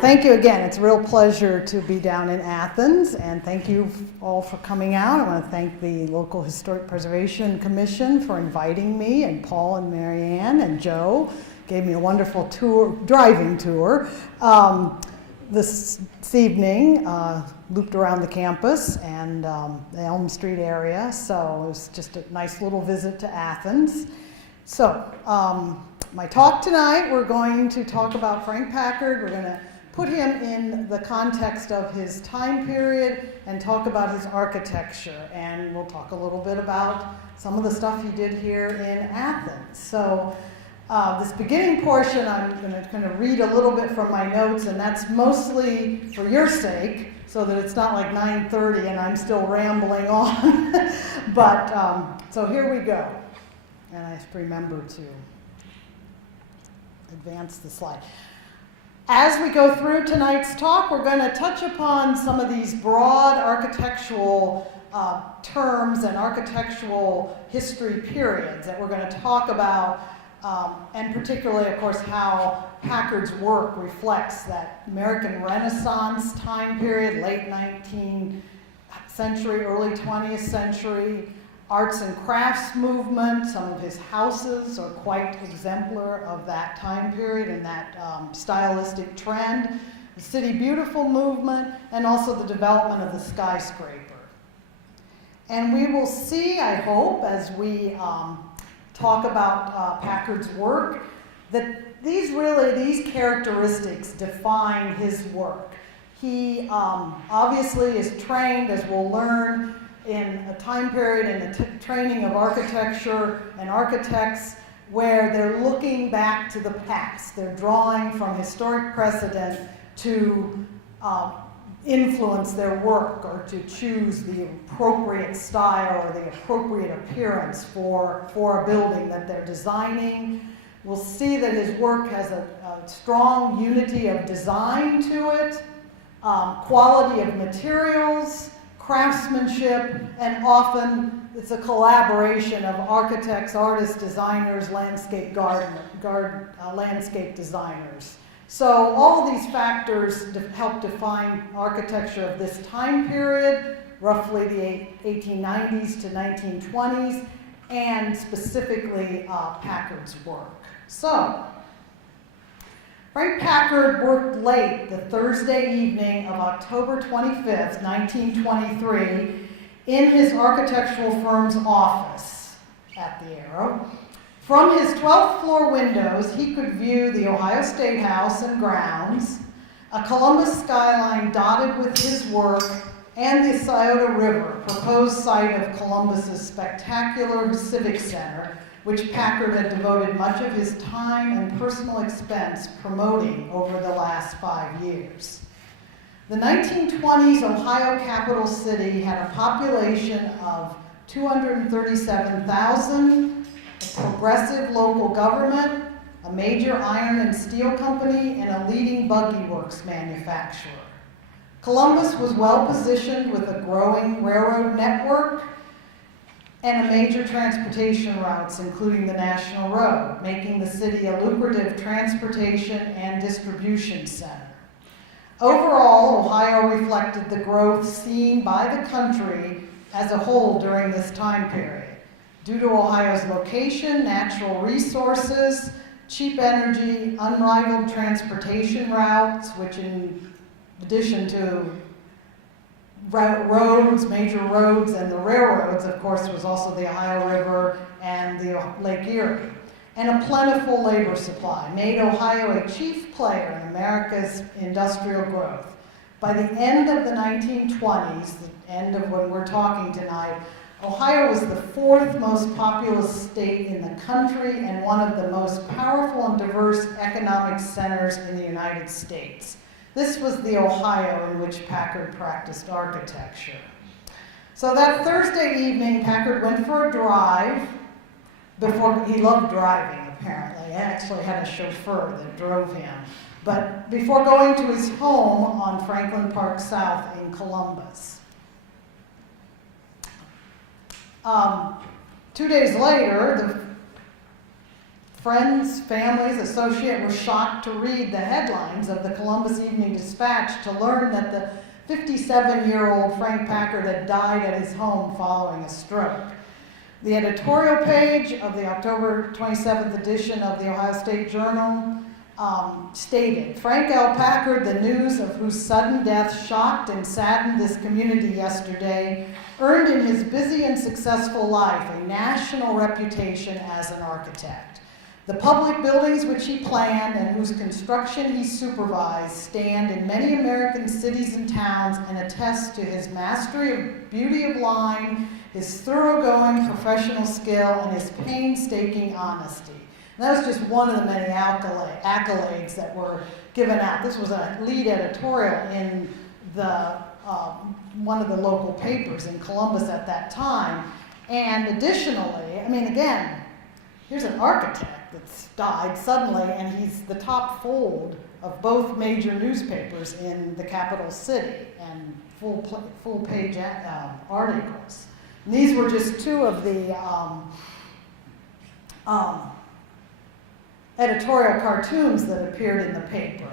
Thank you again. It's a real pleasure to be down in Athens, and thank you all for coming out. I want to thank the local Historic Preservation Commission for inviting me, and Paul and Marianne and Joe gave me a wonderful tour, driving tour this evening, looped around the campus and the Elm Street area, so it was just a nice little visit to Athens. So my talk tonight, we're going to talk about Frank Packard. We're going to put him in the context of his time period and talk about his architecture. And we'll talk a little bit about some of the stuff he did here in Athens. So this beginning portion, I'm going to kind of read a little bit from my notes, and that's mostly for your sake, so that it's not like 9:30 and I'm still rambling on. But so here we go. And I have to remember to advance the slide. As we go through tonight's talk, we're going to touch upon some of these broad architectural terms and architectural history periods that we're going to talk about, and particularly, of course, how Packard's work reflects that American Renaissance time period, late 19th century, early 20th century, arts and crafts movement. Some of his houses are quite exemplar of that time period and that stylistic trend. The City Beautiful movement, and also the development of the skyscraper. And we will see, I hope, as we talk about Packard's work, that these characteristics define his work. He obviously is trained, as we'll learn, in a time period in the training of architecture and architects where they're looking back to the past. They're drawing from historic precedent to influence their work or to choose the appropriate style or the appropriate appearance for a building that they're designing. We'll see that his work has a strong unity of design to it, quality of materials, craftsmanship, and often it's a collaboration of architects, artists, designers, landscape landscape designers. So all of these factors help define architecture of this time period, roughly the 1890s to 1920s, and specifically Packard's work. So, Frank Packard worked late the Thursday evening of October 25th, 1923, in his architectural firm's office at the Arrow. From his 12th floor windows, he could view the Ohio State House and grounds, a Columbus skyline dotted with his work, and the Scioto River, proposed site of Columbus's spectacular civic center, which Packard had devoted much of his time and personal expense promoting over the last 5 years. The 1920s Ohio capital city had a population of 237,000, a progressive local government, a major iron and steel company, and a leading buggy works manufacturer. Columbus was well positioned with a growing railroad network and a major transportation routes, including the National Road, making the city a lucrative transportation and distribution center. Overall, Ohio reflected the growth seen by the country as a whole during this time period, due to Ohio's location, natural resources, cheap energy, unrivaled transportation routes, which in addition to roads, major roads, and the railroads, of course, was also the Ohio River and the Lake Erie, and a plentiful labor supply made Ohio a chief player in America's industrial growth. By the end of the 1920s, the end of when we're talking tonight, Ohio was the fourth most populous state in the country and one of the most powerful and diverse economic centers in the United States. This was the Ohio in which Packard practiced architecture. So that Thursday evening, Packard went for a drive. He loved driving, apparently. He actually had a chauffeur that drove him. But before going to his home on Franklin Park South in Columbus. 2 days later, the friends, families, associates were shocked to read the headlines of the Columbus Evening Dispatch to learn that the 57-year-old Frank Packard had died at his home following a stroke. The editorial page of the October 27th edition of the Ohio State Journal stated, Frank L. Packard, the news of whose sudden death shocked and saddened this community yesterday, earned in his busy and successful life a national reputation as an architect. The public buildings which he planned and whose construction he supervised stand in many American cities and towns and attest to his mastery of beauty of line, his thoroughgoing professional skill, and his painstaking honesty. And that was just one of the many accolades that were given out. This was a lead editorial in the one of the local papers in Columbus at that time. And additionally, I mean, again, here's an architect that's died suddenly, and he's the top fold of both major newspapers in the capital city, and full page articles. And these were just two of the editorial cartoons that appeared in the paper.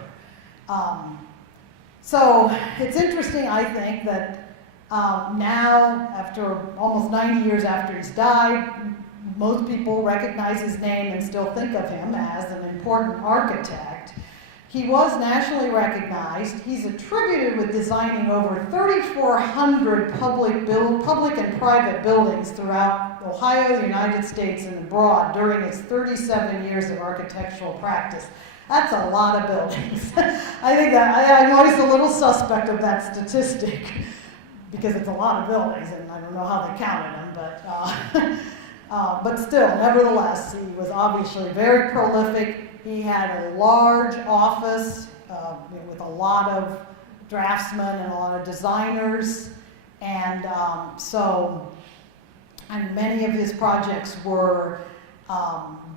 So it's interesting, I think, that now, after almost 90 years after he's died, most people recognize his name and still think of him as an important architect. He was nationally recognized. He's attributed with designing over 3,400 public and private buildings throughout Ohio, the United States, and abroad during his 37 years of architectural practice. That's a lot of buildings. I think that I'm always a little suspect of that statistic because it's a lot of buildings, and I don't know how they counted them, but still, nevertheless, he was obviously very prolific. He had a large office with a lot of draftsmen and a lot of designers, and and many of his projects were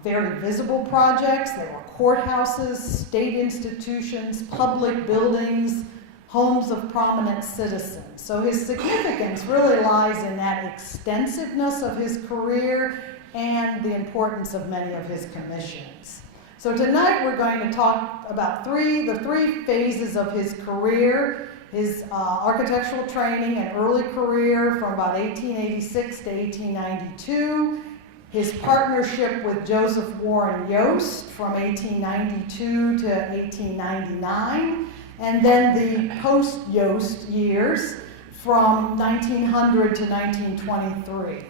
very visible projects. They were courthouses, state institutions, public buildings, homes of prominent citizens. So his significance really lies in that extensiveness of his career and the importance of many of his commissions. So tonight we're going to talk about the three phases of his career, his architectural training and early career from about 1886 to 1892, his partnership with Joseph Warren Yost from 1892 to 1899, and then the post-Yost years from 1900 to 1923.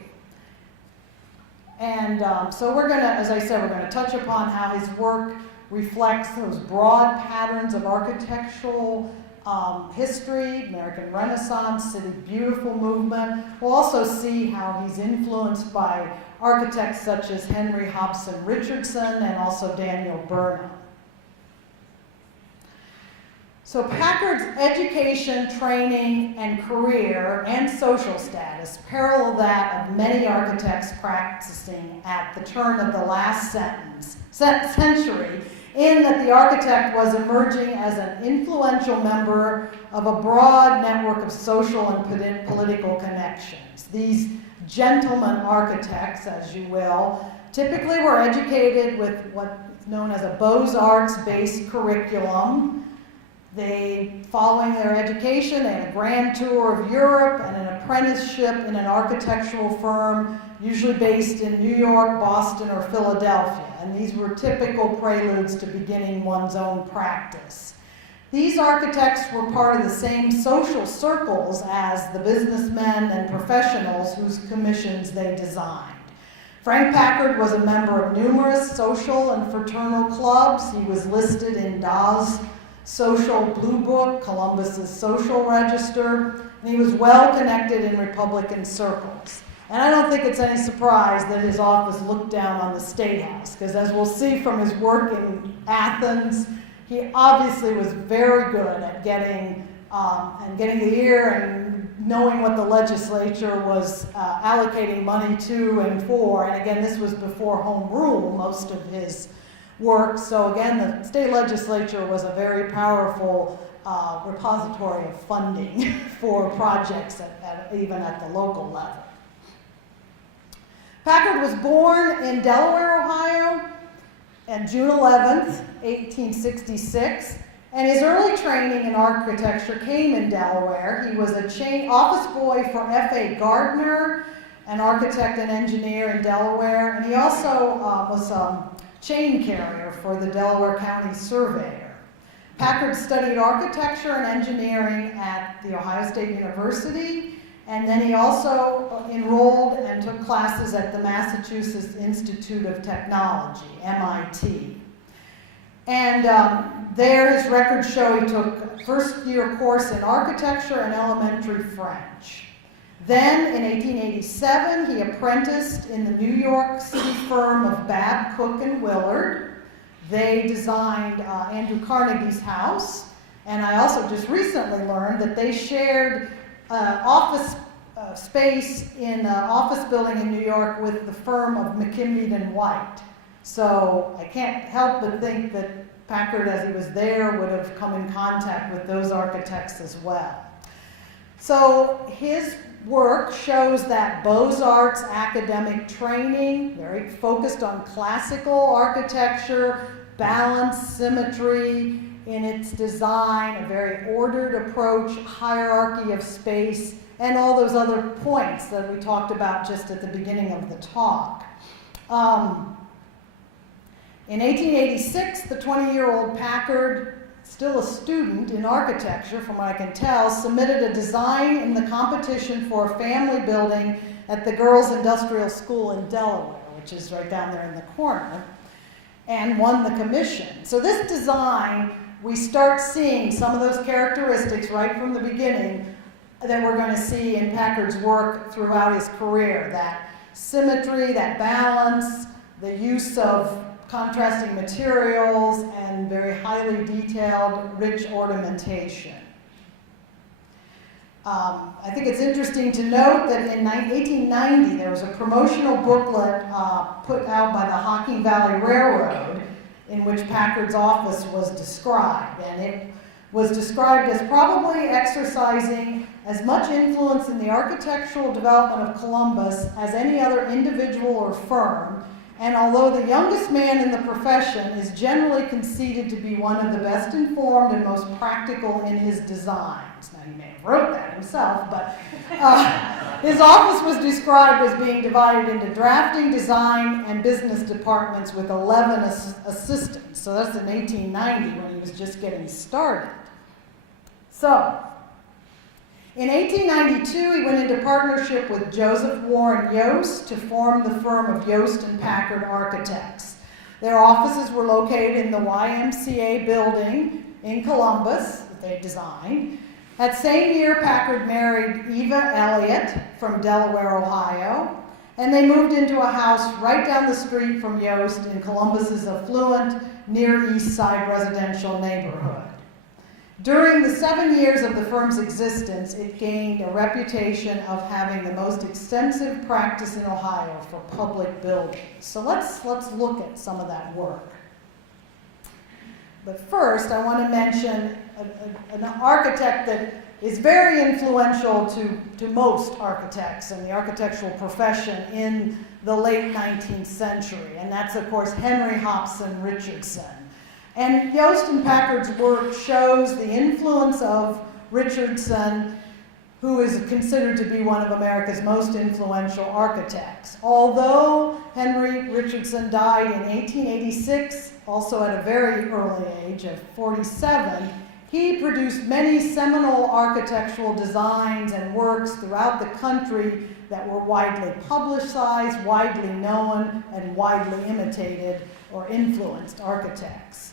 And so we're going to, as I said, we're going to touch upon how his work reflects those broad patterns of architectural history, American Renaissance, City Beautiful movement. We'll also see how he's influenced by architects such as Henry Hobson Richardson and also Daniel Burnham. So Packard's education, training, and career and social status parallel that of many architects practicing at the turn of the last century, in that the architect was emerging as an influential member of a broad network of social and political connections. These gentleman architects, as you will, typically were educated with what's known as a Beaux-Arts-based curriculum. Following their education, they had a grand tour of Europe and an apprenticeship in an architectural firm, usually based in New York, Boston, or Philadelphia. And these were typical preludes to beginning one's own practice. These architects were part of the same social circles as the businessmen and professionals whose commissions they designed. Frank Packard was a member of numerous social and fraternal clubs. He was listed in Dawes' Social Blue Book, Columbus's Social Register, and he was well connected in Republican circles. And I don't think it's any surprise that his office looked down on the State House, because as we'll see from his work in Athens, he obviously was very good at getting the ear and knowing what the legislature was allocating money to and for. And again, this was before home rule, most of his work. So again, the state legislature was a very powerful repository of funding for projects even at the local level. Packard was born in Delaware, Ohio, on June 11th, 1866, and his early training in architecture came in Delaware. He was a office boy for F.A. Gardner, an architect and engineer in Delaware, and he also was a chain carrier for the Delaware County Surveyor. Packard studied architecture and engineering at The Ohio State University, and then he also enrolled and took classes at the Massachusetts Institute of Technology, MIT. And there his records show he took a first-year course in architecture and elementary French. Then, in 1887, he apprenticed in the New York City firm of Babb, Cook, and Willard. They designed Andrew Carnegie's house, and I also just recently learned that they shared office space in an office building in New York with the firm of McKinley and White. So I can't help but think that Packard, as he was there, would have come in contact with those architects as well. So his work shows that Beaux-Arts academic training, very focused on classical architecture, balance, symmetry in its design, a very ordered approach, hierarchy of space, and all those other points that we talked about just at the beginning of the talk. In 1886, the 20-year-old Packard, still a student in architecture from what I can tell, submitted a design in the competition for a family building at the Girls Industrial School in Delaware, which is right down there in the corner, and won the commission. So this design, we start seeing some of those characteristics right from the beginning that we're going to see in Packard's work throughout his career. That symmetry, that balance, the use of contrasting materials, and very highly detailed, rich ornamentation. I think it's interesting to note that in 1890 there was a promotional booklet put out by the Hocking Valley Railroad in which Packard's office was described, and it was described as probably exercising as much influence in the architectural development of Columbus as any other individual or firm, and although the youngest man in the profession is generally conceded to be one of the best informed and most practical in his designs. Now, he may have wrote that himself, but his office was described as being divided into drafting, design, and business departments with 11 assistants. So that's in 1890 when he was just getting started. So, in 1892, he went into partnership with Joseph Warren Yost to form the firm of Yost and Packard Architects. Their offices were located in the YMCA building in Columbus that they designed. That same year, Packard married Eva Elliott from Delaware, Ohio, and they moved into a house right down the street from Yost in Columbus's affluent Near East Side residential neighborhood. During the 7 years of the firm's existence, it gained a reputation of having the most extensive practice in Ohio for public buildings. So let's look at some of that work. But first, I want to mention an architect that is very influential to most architects in the architectural profession in the late 19th century, and that's, of course, Henry Hobson Richardson. And Yost and Packard's work shows the influence of Richardson, who is considered to be one of America's most influential architects. Although Henry Richardson died in 1886, also at a very early age of 47, he produced many seminal architectural designs and works throughout the country that were widely publicized, widely known, and widely imitated or influenced architects.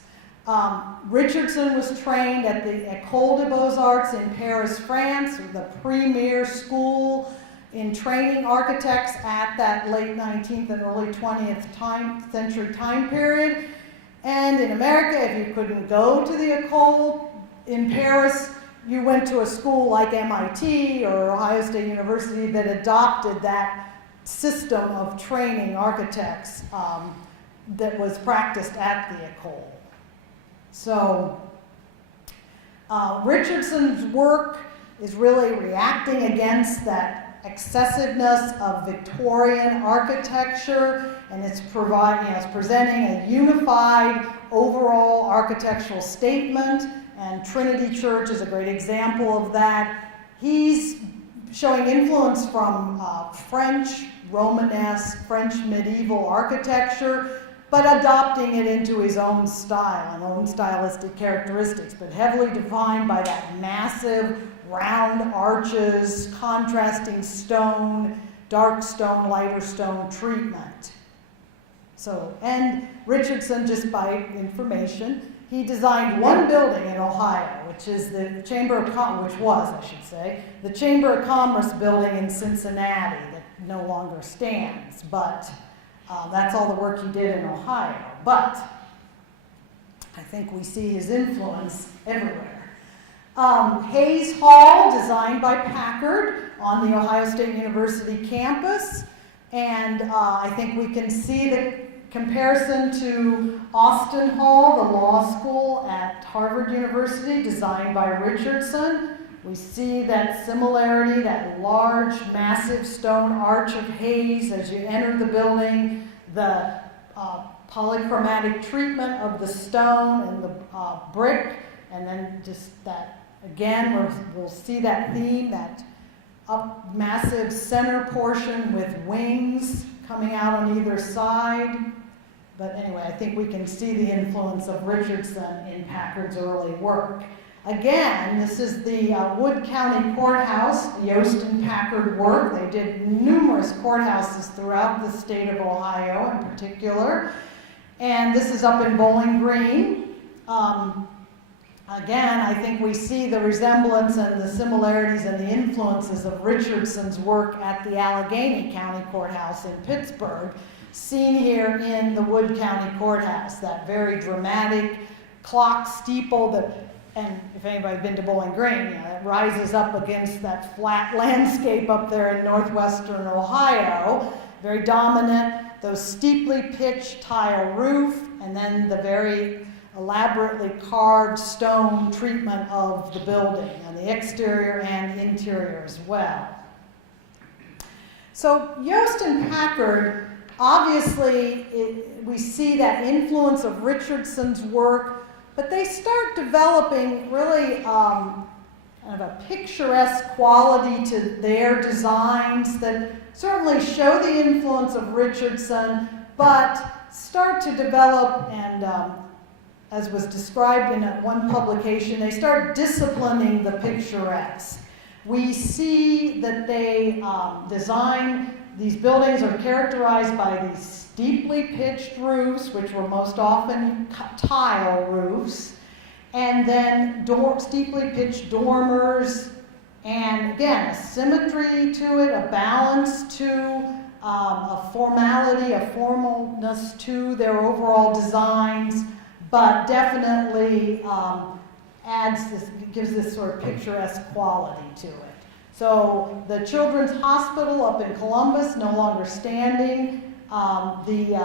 Richardson was trained at the École des Beaux-Arts in Paris, France, the premier school in training architects at that late 19th and early 20th century time period. And in America, if you couldn't go to the École in Paris, you went to a school like MIT or Ohio State University that adopted that system of training architects that was practiced at the École. So Richardson's work is really reacting against that excessiveness of Victorian architecture, and it's presenting a unified overall architectural statement, and Trinity Church is a great example of that. He's showing influence from French Romanesque, French medieval architecture, but adopting it into his own style and own stylistic characteristics, but heavily defined by that massive round arches, contrasting stone, dark stone, lighter stone treatment. So, and Richardson, just by information, he designed one building in Ohio, which is the Chamber of Commerce, which was, I should say, the Chamber of Commerce building in Cincinnati that no longer stands, but that's all the work he did in Ohio. But I think we see his influence everywhere. Hayes Hall, designed by Packard on the Ohio State University campus. And I think we can see the comparison to Austin Hall, the law school at Harvard University, designed by Richardson. We see that similarity, that large, massive stone arch of Hayes as you enter the building, the polychromatic treatment of the stone and the brick, and then just that, again, we'll see that theme, that massive center portion with wings coming out on either side. But anyway, I think we can see the influence of Richardson in Packard's early work. Again, this is the Wood County Courthouse, Yost and Packard work. They did numerous courthouses throughout the state of Ohio in particular. And this is up in Bowling Green. Again, I think we see the resemblance and the similarities and the influences of Richardson's work at the Allegheny County Courthouse in Pittsburgh, seen here in the Wood County Courthouse, that very dramatic clock steeple that, and if anybody's been to Bowling Green, it rises up against that flat landscape up there in northwestern Ohio, very dominant, those steeply pitched tile roof, and then the very elaborately carved stone treatment of the building, and the exterior and interior as well. So Yost and Packard, obviously we see that influence of Richardson's work, but they start developing really kind of a picturesque quality to their designs that certainly show the influence of Richardson, but start to develop and as was described in one publication, they start disciplining the picturesque. We see that they design, these buildings are characterized by these steeply pitched roofs, which were most often tile roofs, and then steeply pitched dormers, and again, a symmetry to it, a balance to, a formality, a formalness to their overall designs, but definitely gives this sort of picturesque quality to it. So the Children's Hospital up in Columbus, no longer standing. The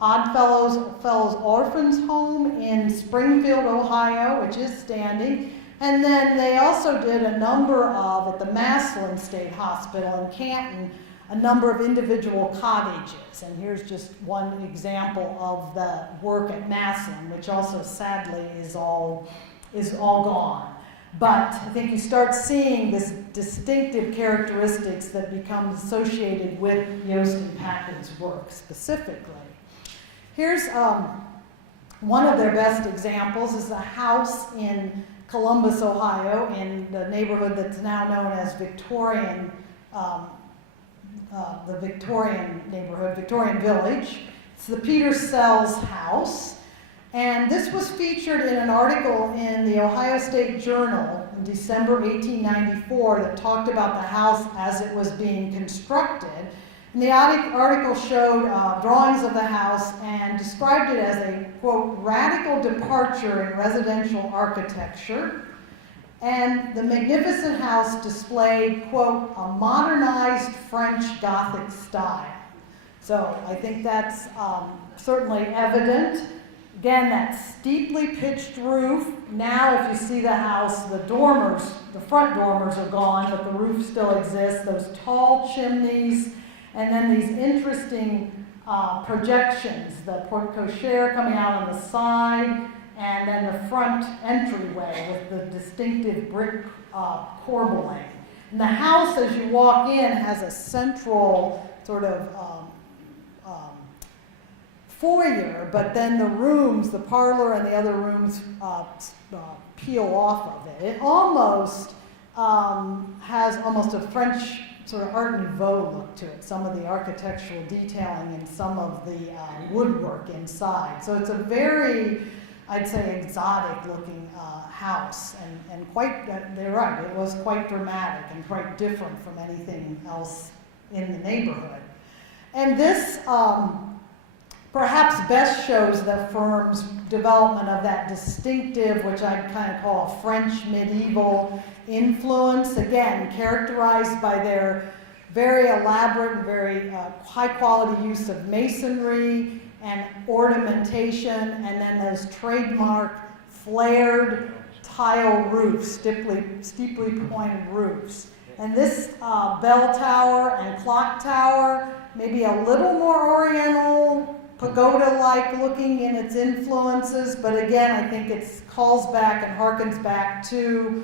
Oddfellows Orphans Home in Springfield, Ohio, which is standing. And then they also did a number of, at the Massillon State Hospital in Canton, a number of individual cottages. And here's just one example of the work at Massillon, which also sadly is all gone. But I think you start seeing this distinctive characteristics that become associated with Yost and Packard's work specifically. Here's one of their best examples is a house in Columbus, Ohio, in the neighborhood that's now known as Victorian, the Victorian neighborhood, Victorian Village. It's the Peter Sells house. And this was featured in an article in the Ohio State Journal in December 1894 that talked about the house as it was being constructed. And the article showed drawings of the house and described it as a, quote, radical departure in residential architecture. And the magnificent house displayed, quote, a modernized French Gothic style. So I think that's certainly evident. Again, that steeply pitched roof. Now, if you see the house, the dormers, the front dormers are gone, but the roof roof still exists, those tall chimneys, and then these interesting projections, the porte cochere coming out on the side, and then the front entryway with the distinctive brick corbelling. And the house, as you walk in, has a central sort of foyer, but then the rooms, the parlor and the other rooms peel off of it. It almost has almost a French sort of Art Nouveau look to it, some of the architectural detailing and some of the woodwork inside. So it's a very, I'd say, exotic looking house, and quite, they're right, it was quite dramatic and quite different from anything else in the neighborhood. And this perhaps best shows the firm's development of that distinctive, which I'd kind of call a French medieval influence, again, characterized by their very elaborate and very high quality use of masonry and ornamentation, and then those trademark flared tile roofs, steeply pointed roofs. And this bell tower and clock tower, maybe a little more oriental, pagoda-like looking in its influences, but again, I think it calls back and harkens back to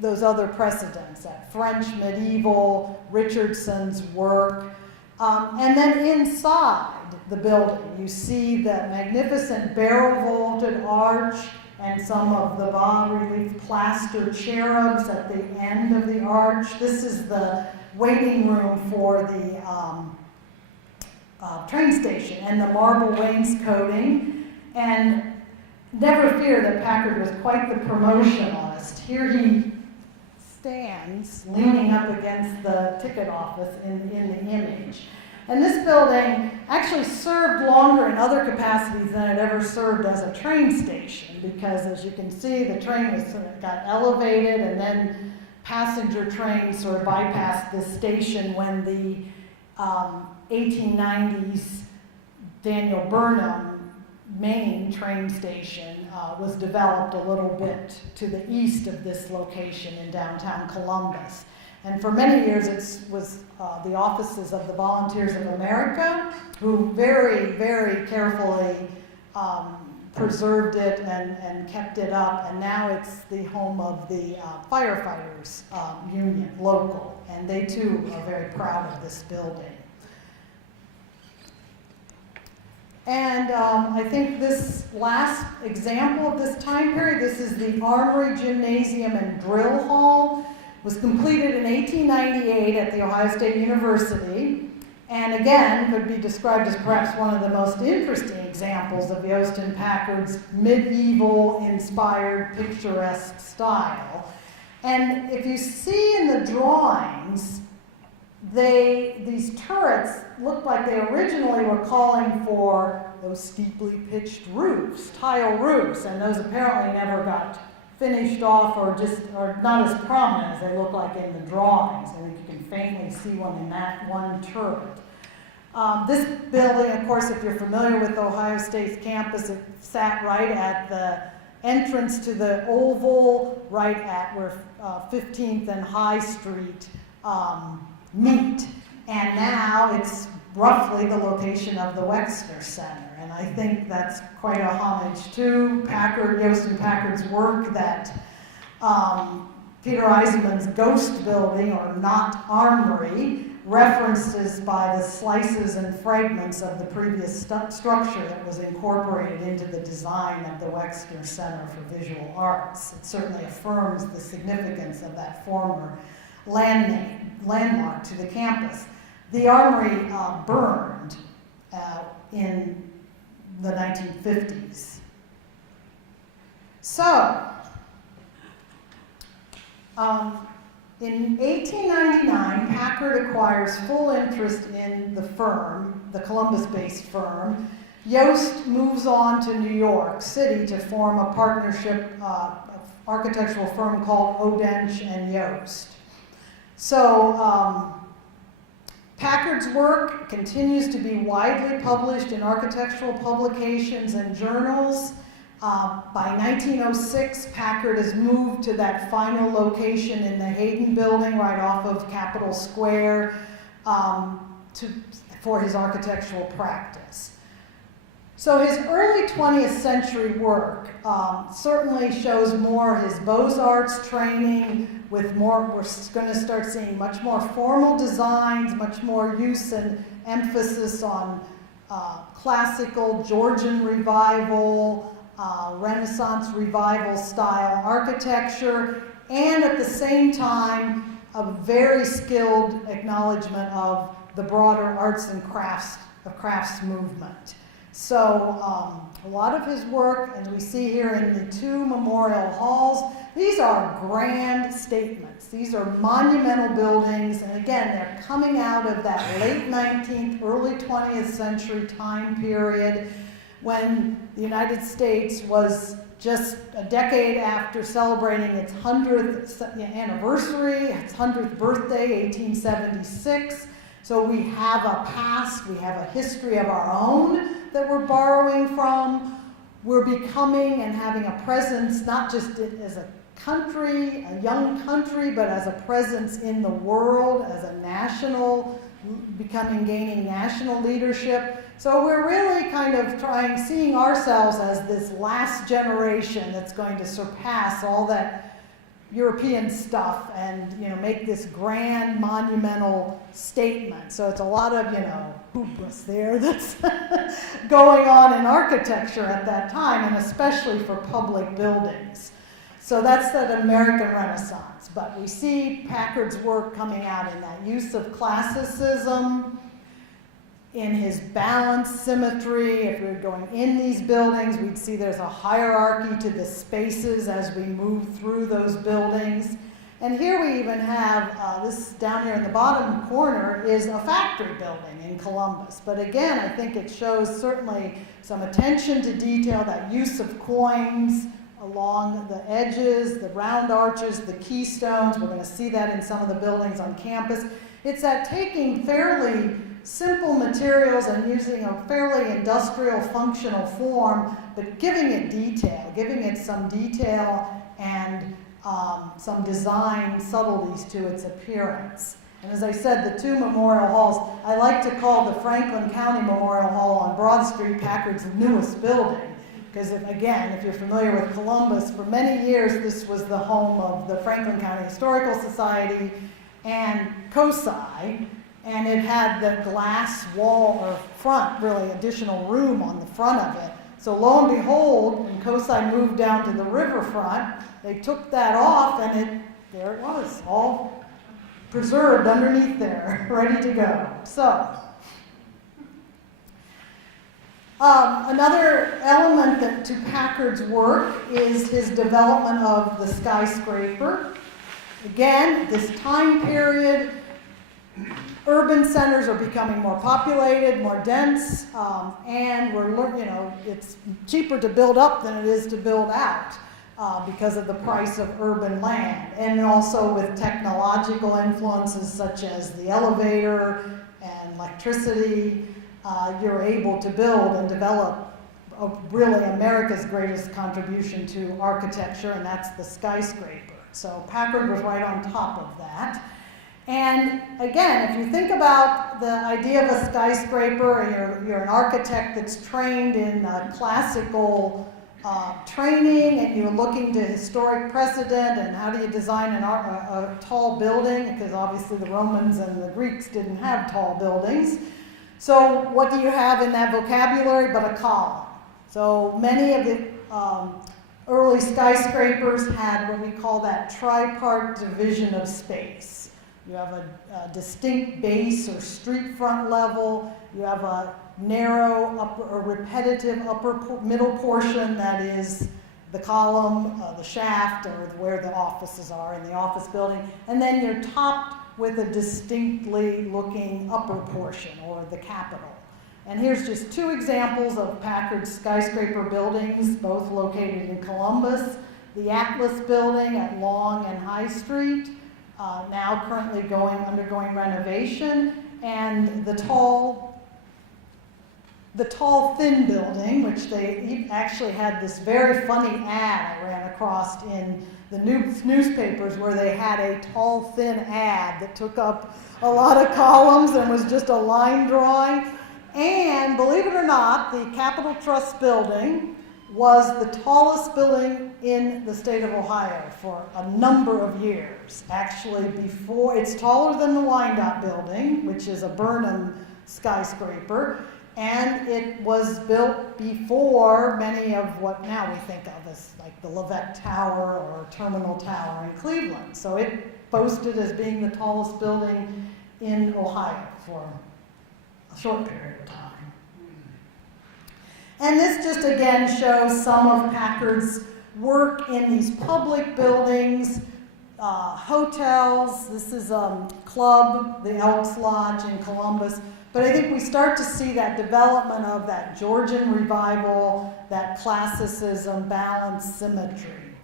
those other precedents, that French medieval, Richardson's work. And then inside the building, you see the magnificent barrel-vaulted arch and some of the bas-relief plaster cherubs at the end of the arch. This is the waiting room for the train station, and the marble wainscoting. And never fear that Packard was quite the promotionist. Here he stands leaning up against the ticket office in the image. And this building actually served longer in other capacities than it ever served as a train station, because as you can see, the train was sort of got elevated, and then passenger trains sort of bypassed this station when the 1890s Daniel Burnham main train station was developed a little bit to the east of this location in downtown Columbus. And for many years it was the offices of the Volunteers of America, who very, very carefully preserved it and kept it up. And now it's the home of the firefighters union, local. And they too are very proud of this building. And I think this last example of this time period, this is the Armory Gymnasium and Drill Hall. It was completed in 1898 at The Ohio State University, and again could be described as perhaps one of the most interesting examples of Yost and Packard's medieval-inspired picturesque style. And if you see in the drawings, these turrets look like they originally were calling for those steeply pitched roofs, tile roofs, and those apparently never got finished off or not as prominent as they look like in the drawings. I think you can faintly see one in that one turret. This building, of course, if you're familiar with Ohio State's campus, it sat right at the entrance to the Oval, right at where 15th and High Street meet, and now it's roughly the location of the Wexner Center. And I think that's quite a homage to Packard, Yost and Packard's work, that Peter Eisenman's ghost building, or not armory, references by the slices and fragments of the previous structure that was incorporated into the design of the Wexner Center for Visual Arts. It certainly affirms the significance of that former landmark to the campus. The armory burned in the 1950s. So, in 1899, Packard acquires full interest in the firm, the Columbus-based firm. Yost moves on to New York City to form a partnership, architectural firm called Odench and Yost. So Packard's work continues to be widely published in architectural publications and journals. By 1906, Packard has moved to that final location in the Hayden building right off of Capitol Square for his architectural practice. So his early 20th century work certainly shows more his Beaux-Arts training with more, we're going to start seeing much more formal designs, much more use and emphasis on classical, Georgian revival, Renaissance revival style architecture, and at the same time, a very skilled acknowledgement of the broader arts and crafts movement. So a lot of his work, as we see here in the two memorial halls, these are grand statements. These are monumental buildings, and again, they're coming out of that late 19th, early 20th century time period when the United States was just a decade after celebrating its 100th anniversary, its 100th birthday, 1876. So we have a past, we have a history of our own that we're borrowing from. We're becoming and having a presence, not just as a country, a young country, but as a presence in the world, as a national, gaining national leadership. So we're really kind of seeing ourselves as this last generation that's going to surpass all that European stuff and, make this grand monumental statement. So it's a lot of, hubris there that's going on in architecture at that time, and especially for public buildings. So that's that American Renaissance. But we see Packard's work coming out in that use of classicism, in his balance, symmetry. If we were going in these buildings, we'd see there's a hierarchy to the spaces as we move through those buildings. And here we even have, this down here in the bottom corner is a factory building in Columbus. But again, I think it shows certainly some attention to detail, that use of coins along the edges, the round arches, the keystones. We're going to see that in some of the buildings on campus. It's that taking fairly simple materials and using a fairly industrial functional form, but giving it detail, giving it some detail and some design subtleties to its appearance. And as I said, the two memorial halls, I like to call the Franklin County Memorial Hall on Broad Street Packard's newest building. Because if you're familiar with Columbus, for many years this was the home of the Franklin County Historical Society and COSI, and it had the glass wall or front, really additional room on the front of it. So lo and behold, when COSI moved down to the riverfront, they took that off and there it was, all preserved underneath there, ready to go. So, another element to Packard's work is his development of the skyscraper. Again, this time period, urban centers are becoming more populated, more dense, and it's cheaper to build up than it is to build out because of the price of urban land. And also with technological influences such as the elevator and electricity, you're able to build and develop really America's greatest contribution to architecture, and that's the skyscraper. So Packard was right on top of that. And again, if you think about the idea of a skyscraper, and you're an architect that's trained in classical training, and you're looking to historic precedent, and how do you design a tall building, because obviously the Romans and the Greeks didn't have tall buildings. So what do you have in that vocabulary but a column? So many of the early skyscrapers had what we call that tripart division of space. You have a distinct base or street front level. You have a narrow or repetitive middle portion that is the column, the shaft, or where the offices are in the office building. And then you're topped with a distinctly looking upper portion, or the Capitol. And here's just two examples of Packard's skyscraper buildings, both located in Columbus. The Atlas building at Long and High Street, now currently undergoing renovation, and the tall the tall, thin building, which they actually had this very funny ad I ran across in the newspapers where they had a tall, thin ad that took up a lot of columns and was just a line drawing. And believe it or not, the Capitol Trust building was the tallest building in the state of Ohio for a number of years. Actually, it's taller than the Wyandotte building, which is a Burnham skyscraper, and it was built before many of what now we think of as like the Levitt Tower or Terminal Tower in Cleveland. So it boasted as being the tallest building in Ohio for a short period of time. And this just again shows some of Packard's work in these public buildings, hotels. This is a club, the Elks Lodge in Columbus. But I think we start to see that development of that Georgian revival, that classicism, balance, symmetry.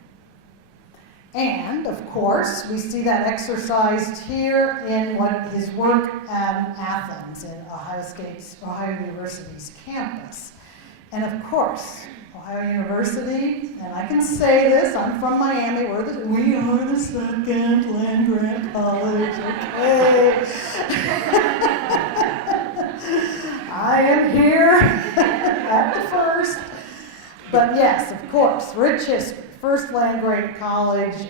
And, of course, we see that exercised here in his work at Athens in Ohio University's campus. And, of course, Ohio University, and I can say this, I'm from Miami, we are the second land-grant college, okay? I am here at the first. But yes, of course, rich history. First land-grant college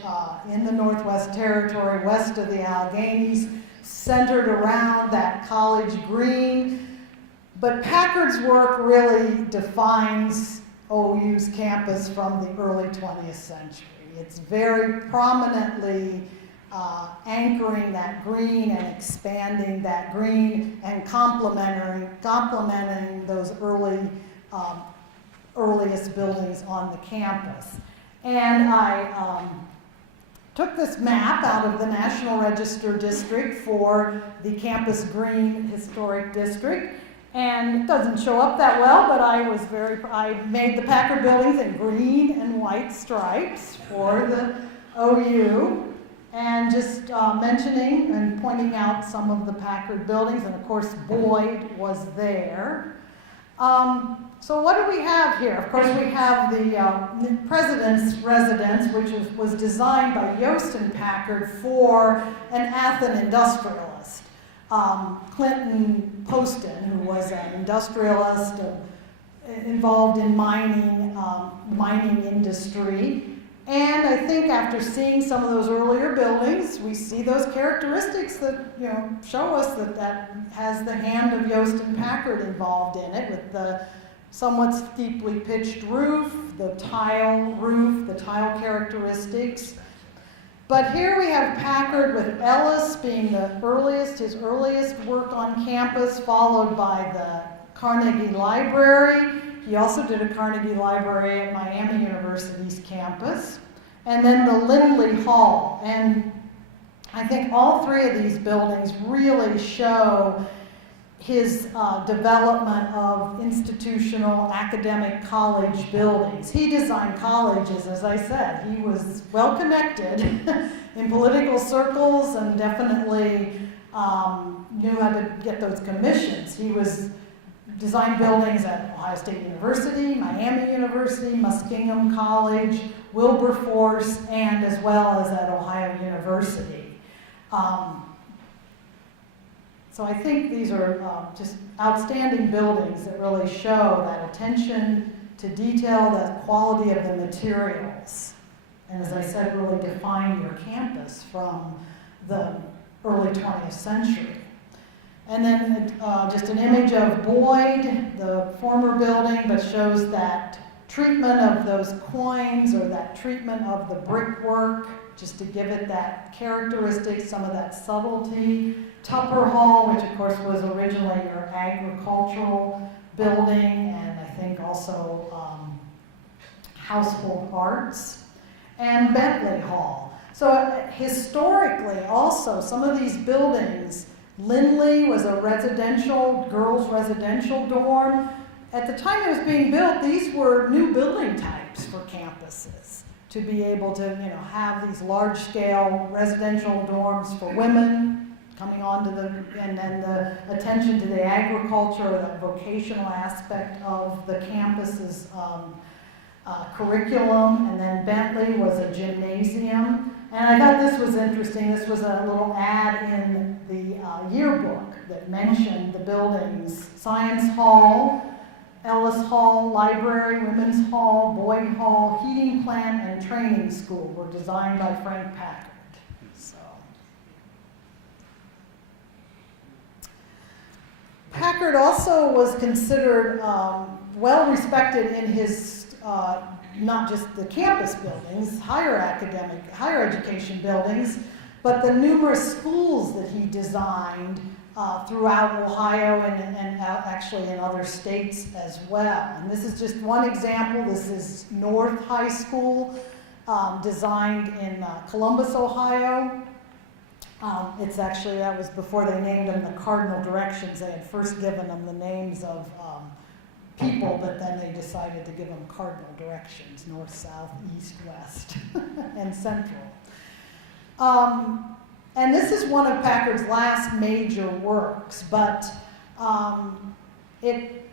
in the Northwest Territory, west of the Alleghenies, centered around that college green. But Packard's work really defines OU's campus from the early 20th century. It's very prominently anchoring that green and expanding that green and complementing those earliest buildings on the campus. And I took this map out of the National Register District for the Campus Green Historic District. And it doesn't show up that well, but I made the Packard buildings in green and white stripes for the OU. And just mentioning and pointing out some of the Packard buildings, and of course Boyd was there. So what do we have here? Of course we have the President's Residence, which was designed by Yost and Packard for an Athens industrialist. Clinton Poston, who was an industrialist involved in mining industry. And I think after seeing some of those earlier buildings, we see those characteristics that show us that has the hand of Yost and Packard involved in it, with the somewhat steeply pitched roof, the tile characteristics. But here we have Packard with Ellis being his earliest work on campus, followed by the Carnegie Library. He also did a Carnegie Library at Miami University's campus. And then the Lindley Hall. And I think all three of these buildings really show his development of institutional academic college buildings. He designed colleges, as I said. He was well connected in political circles and definitely knew how to get those commissions. He designed buildings at Ohio State University, Miami University, Muskingum College, Wilberforce, and as well as at Ohio University. So I think these are just outstanding buildings that really show that attention to detail, the quality of the materials. And as I said, really define your campus from the early 20th century. And then just an image of Boyd, the former building, but shows that treatment of those coins or that treatment of the brickwork, just to give it that characteristic, some of that subtlety. Tupper Hall, which of course was originally your agricultural building, and I think also household arts. And Bentley Hall. So historically also, some of these buildings, Lindley was a girls' residential dorm. At the time it was being built, these were new building types for campuses to be able to have these large-scale residential dorms for women, coming on to and then the attention to the agriculture, the vocational aspect of the campus's curriculum. And then Bentley was a gymnasium. And I thought this was interesting. This was a little ad in the yearbook that mentioned the buildings: Science Hall, Ellis Hall, Library, Women's Hall, Boyd Hall, Heating Plant, and Training School were designed by Frank Packard. So, Packard also was considered well respected in his not just the campus buildings, higher education buildings, but the numerous schools that he designed throughout Ohio and actually in other states as well. And this is just one example. This is North High School, designed in Columbus, Ohio. It's actually, that was before they named them the cardinal directions. They had first given them the names of people, but then they decided to give them cardinal directions: north, south, east, west, and central. And this is one of Packard's last major works, but it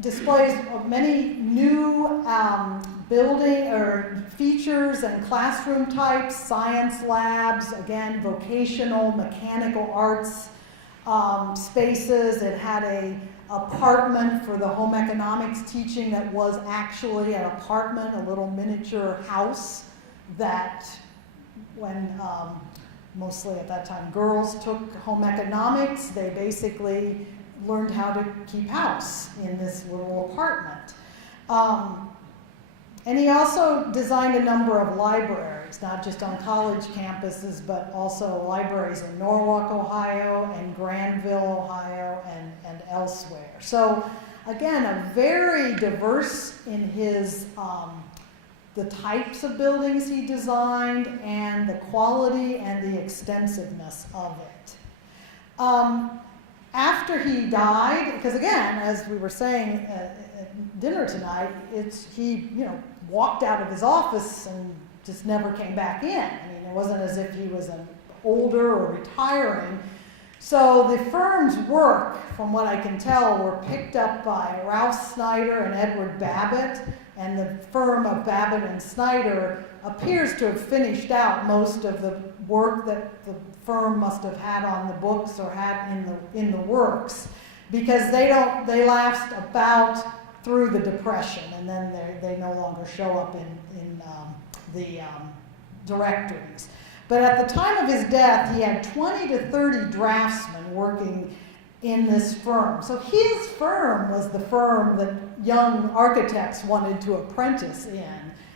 displays many new building or features and classroom types, science labs, again, vocational, mechanical arts spaces. It had a apartment for the home economics teaching that was actually an apartment, a little miniature house that when mostly at that time girls took home economics, they basically learned how to keep house in this little apartment. And he also designed a number of libraries, not just on college campuses, but also libraries in Norwalk, Ohio, and Granville, Ohio, and elsewhere. So again, a very diverse in his the types of buildings he designed and the quality and the extensiveness of it. After he died, because again, as we were saying at dinner tonight, he walked out of his office and just never came back in. I mean, it wasn't as if he was an older or retiring. So the firm's work, from what I can tell, were picked up by Ralph Snyder and Edward Babbitt, and the firm of Babbitt and Snyder appears to have finished out most of the work that the firm must have had on the books or had in the works, because they last about through the Depression, and then they no longer show up in the directories. But at the time of his death, he had 20 to 30 draftsmen working in this firm. So his firm was the firm that young architects wanted to apprentice in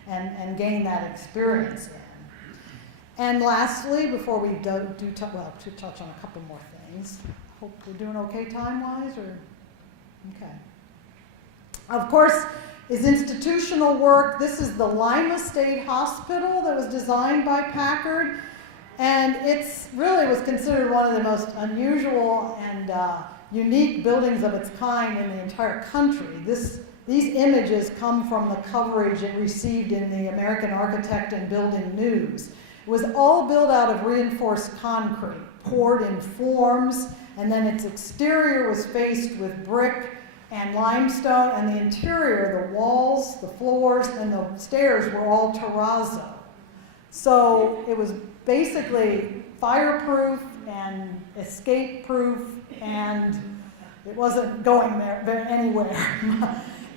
and gain that experience in. And lastly, before we to touch on a couple more things, hope we're doing okay time-wise, or okay. Of course, his institutional work. This is the Lima State Hospital that was designed by Packard, and it's really was considered one of the most unusual and unique buildings of its kind in the entire country. These images come from the coverage it received in the American Architect and Building News. It was all built out of reinforced concrete, poured in forms, and then its exterior was faced with brick and limestone, and the interior, the walls, the floors, and the stairs were all terrazzo. So it was basically fireproof and escape-proof, and it wasn't going there anywhere.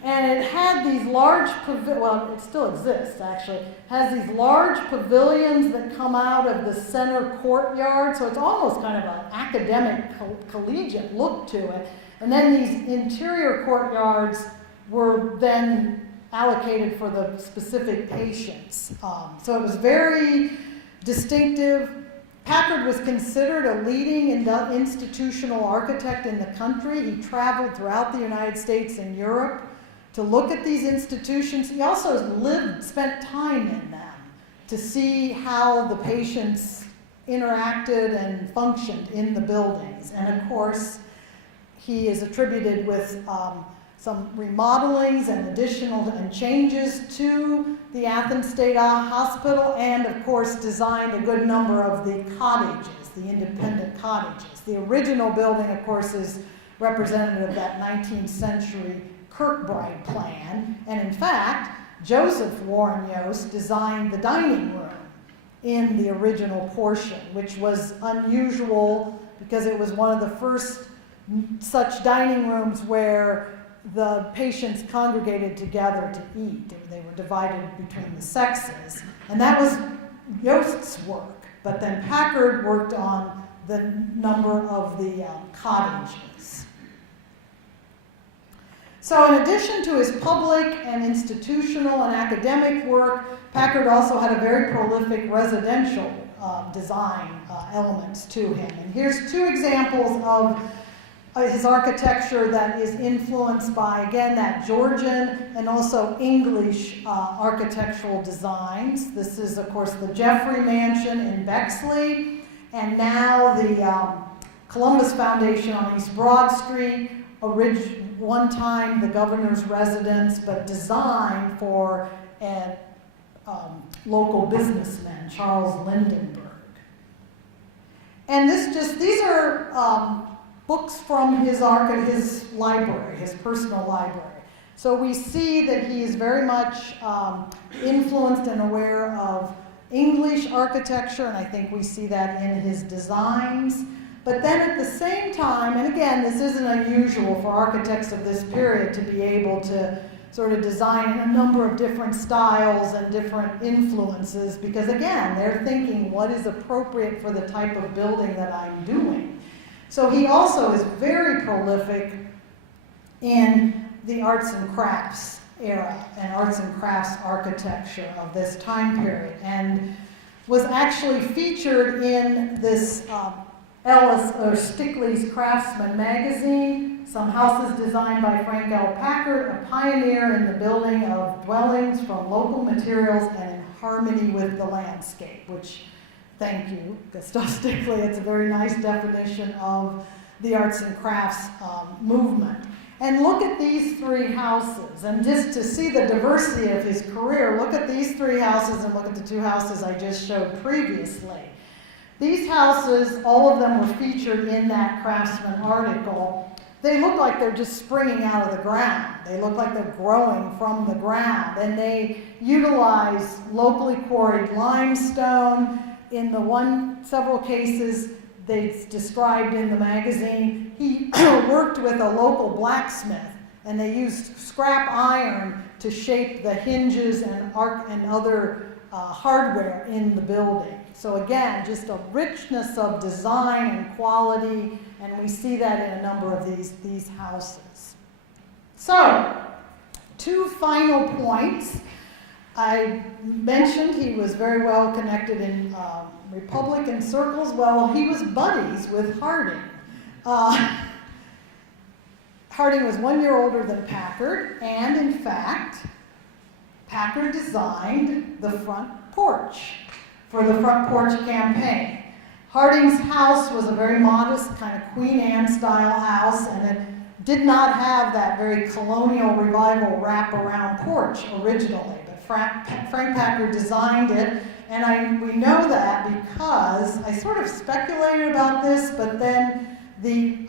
And it had these large, well, it still exists actually, has these large pavilions that come out of the center courtyard, so it's almost kind of an academic, collegiate look to it. And then these interior courtyards were then allocated for the specific patients. So it was very distinctive. Packard was considered a leading institutional architect in the country. He traveled throughout the United States and Europe to look at these institutions. He also spent time in them to see how the patients interacted and functioned in the buildings. And of course, he is attributed with some remodelings and additional and changes to the Athens State Hospital, and of course designed a good number of the cottages the independent cottages. The original building, of course, is representative of that 19th century Kirkbride plan. And in fact, Joseph Warren Yost designed the dining room in the original portion, which was unusual because it was one of the first such dining rooms where the patients congregated together to eat. They were divided between the sexes. And that was Yost's work. But then Packard worked on the number of the cottages. So in addition to his public and institutional and academic work, Packard also had a very prolific residential design elements to him. And here's two examples of his architecture that is influenced by, again, that Georgian and also English architectural designs. This is, of course, the Jeffrey Mansion in Bexley, and now the Columbus Foundation on East Broad Street, one time the governor's residence, but designed for a local businessman, Charles Lindenberg. And these are books from his library, his personal library. So we see that he is very much influenced and aware of English architecture, and I think we see that in his designs. But then at the same time, and again, this isn't unusual for architects of this period to be able to sort of design in a number of different styles and different influences, because again, they're thinking what is appropriate for the type of building that I'm doing. So he also is very prolific in the arts and crafts era and arts and crafts architecture of this time period, and was actually featured in this Ellis or Stickley's Craftsman magazine, some houses designed by Frank L. Packard, a pioneer in the building of dwellings from local materials and in harmony with the landscape, which, thank you, Gustav Stickley. It's a very nice definition of the arts and crafts movement. And look at these three houses, and just to see the diversity of his career, look at these three houses and look at the two houses I just showed previously. These houses, all of them were featured in that Craftsman article. They look like they're just springing out of the ground. They look like they're growing from the ground, and they utilize locally quarried limestone. In several cases they described in the magazine, he worked with a local blacksmith, and they used scrap iron to shape the hinges and other hardware in the building. So again, just a richness of design and quality, and we see that in a number of these houses. So, two final points. I mentioned he was very well connected in Republican circles. Well, he was buddies with Harding. Harding was 1 year older than Packard, and in fact, Packard designed the front porch for the Front Porch Campaign. Harding's house was a very modest kind of Queen Anne style house, and it did not have that very colonial revival wraparound porch originally, but Frank Packard designed it, and we know that because I sort of speculated about this, but then the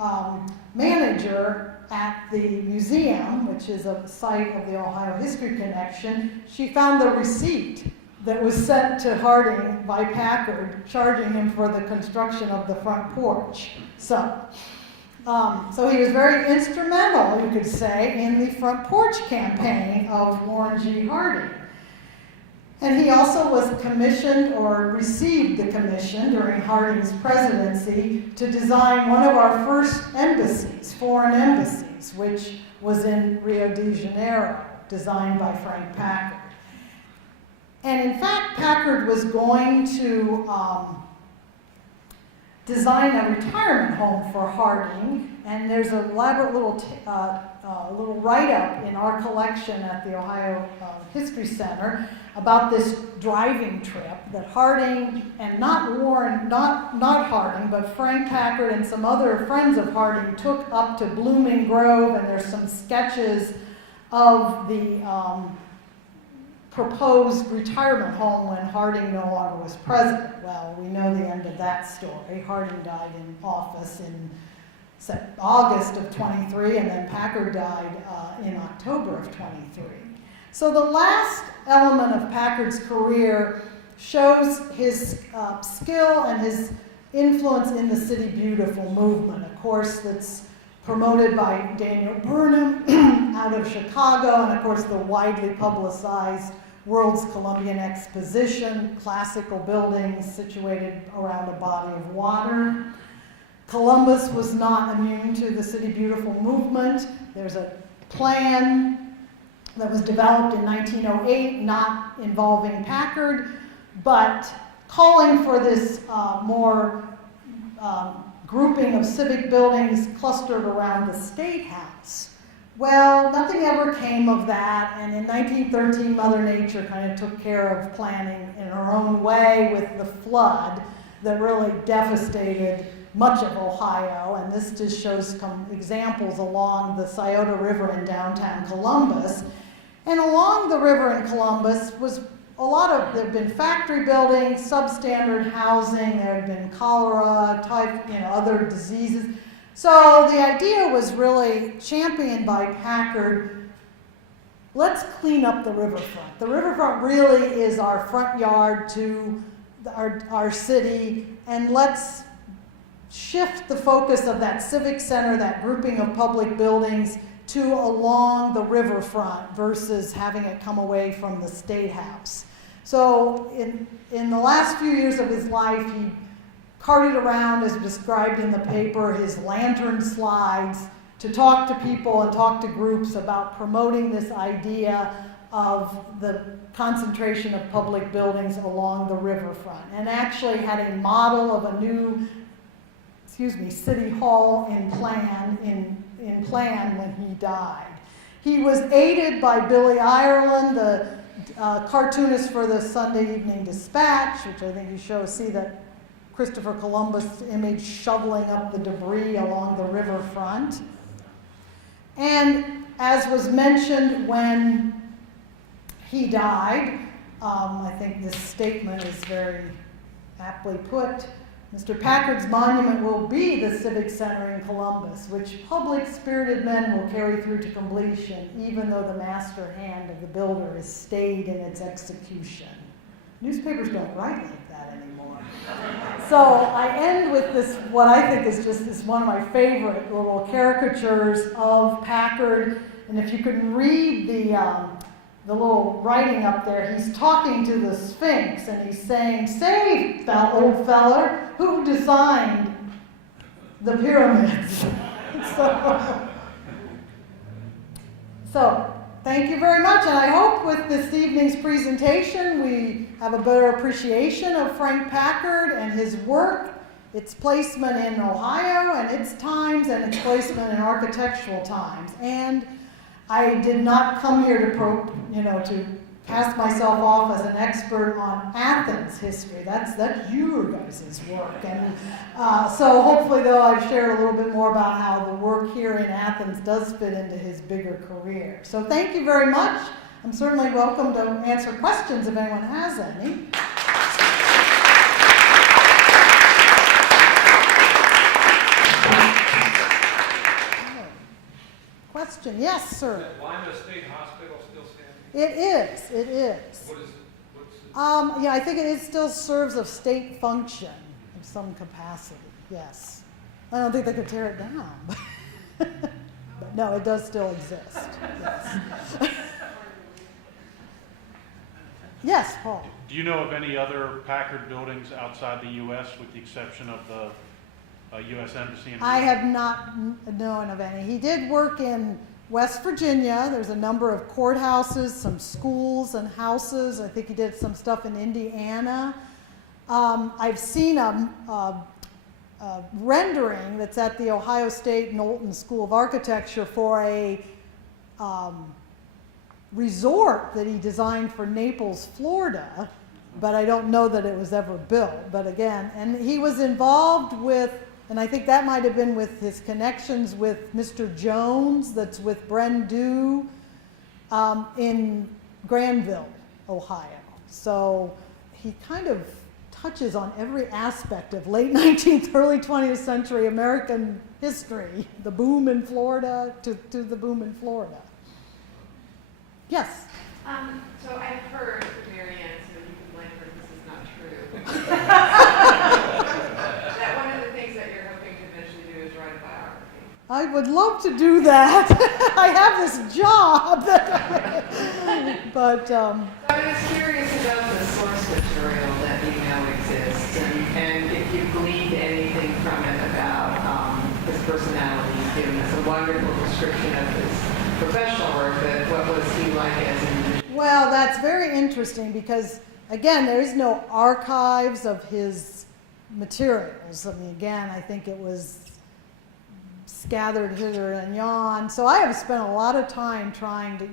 manager at the museum, which is a site of the Ohio History Connection, she found the receipt that was sent to Harding by Packard, charging him for the construction of the front porch. So he was very instrumental, you could say, in the front porch campaign of Warren G. Harding. And he also was commissioned or received the commission during Harding's presidency to design one of our first embassies, foreign embassies, which was in Rio de Janeiro, designed by Frank Packard. And in fact, Packard was going to design a retirement home for Harding, and there's an elaborate little write-up in our collection at the Ohio History Center about this driving trip that Harding, and not Harding, but Frank Packard and some other friends of Harding took up to Blooming Grove, and there's some sketches of the proposed retirement home when Harding no longer was president. Well, we know the end of that story. Harding died in office in August of 23, and then Packard died in October of 23. So the last element of Packard's career shows his skill and his influence in the City Beautiful movement, a course that's promoted by Daniel Burnham out of Chicago, and of course the widely publicized World's Columbian Exposition, classical buildings situated around a body of water. Columbus was not immune to the City Beautiful movement. There's a plan that was developed in 1908, not involving Packard, but calling for this more grouping of civic buildings clustered around the State House. Well, nothing ever came of that, and in 1913, Mother Nature kind of took care of planning in her own way with the flood that really devastated much of Ohio, and this just shows some examples along the Scioto River in downtown Columbus. And along the river in Columbus was there had been factory buildings, substandard housing, there had been cholera, other diseases. So the idea was really championed by Packard. Let's clean up the riverfront. The riverfront really is our front yard to our city, and let's shift the focus of that civic center, that grouping of public buildings, to along the riverfront versus having it come away from the State House. So in the last few years of his life, he carted around, as described in the paper, his lantern slides to talk to people and talk to groups about promoting this idea of the concentration of public buildings along the riverfront, and actually had a model of a new City Hall in plan when he died. He was aided by Billy Ireland, the cartoonist for the Sunday Evening Dispatch, which I think you see that Christopher Columbus image shoveling up the debris along the riverfront. And as was mentioned when he died, I think this statement is very aptly put. Mr. Packard's monument will be the Civic Center in Columbus, which public-spirited men will carry through to completion, even though the master hand of the builder is stayed in its execution. Newspapers don't write like that anymore. So I end with this, what I think is one of my favorite little caricatures of Packard. And if you can read the little writing up there, he's talking to the Sphinx, and he's saying, "Say, old feller, who designed the pyramids?" So, thank you very much, and I hope with this evening's presentation we have a better appreciation of Frank Packard and his work, its placement in Ohio and its times, and its placement in architectural times. And I did not come here to pass myself off as an expert on Athens history. That's your guys' work. And so hopefully, though, I've shared a little bit more about how the work here in Athens does fit into his bigger career. So thank you very much. I'm certainly welcome to answer questions if anyone has any. Question? Yes, sir. Is Lima State Hospital still standing? It is. What's I think it still serves a state function of some capacity, yes. I don't think they could tear it down, but no, it does still exist, yes. Yes, Paul. Do you know of any other Packard buildings outside the U.S. with the exception of the U.S. Embassy in I have not known of any. He did work in West Virginia. There's a number of courthouses, some schools and houses. I think he did some stuff in Indiana. I've seen a rendering that's at the Ohio State Knowlton School of Architecture for a resort that he designed for Naples, Florida, but I don't know that it was ever built. But again, and he was involved with, and I think that might have been with his connections with Mr. Jones, that's with Bren Dew in Granville. Ohio. So he kind of touches on every aspect of late 19th, early 20th century American history, the boom in Florida to the boom in Florida. Yes? So I've heard from Marianne, so you can blame her if this is not true, that one of the things that you're hoping to eventually do is write a biography. I would love to do that. I have this job. But So I was curious about the source material that you know exists, and if you gleaned anything from it about his personality. You've given us a wonderful description of his professional work, but what was he like as an individual? well, that's very interesting because, again, there is no archives of his materials. I mean, again, I think it was scattered hither and yon. So I have spent a lot of time trying to,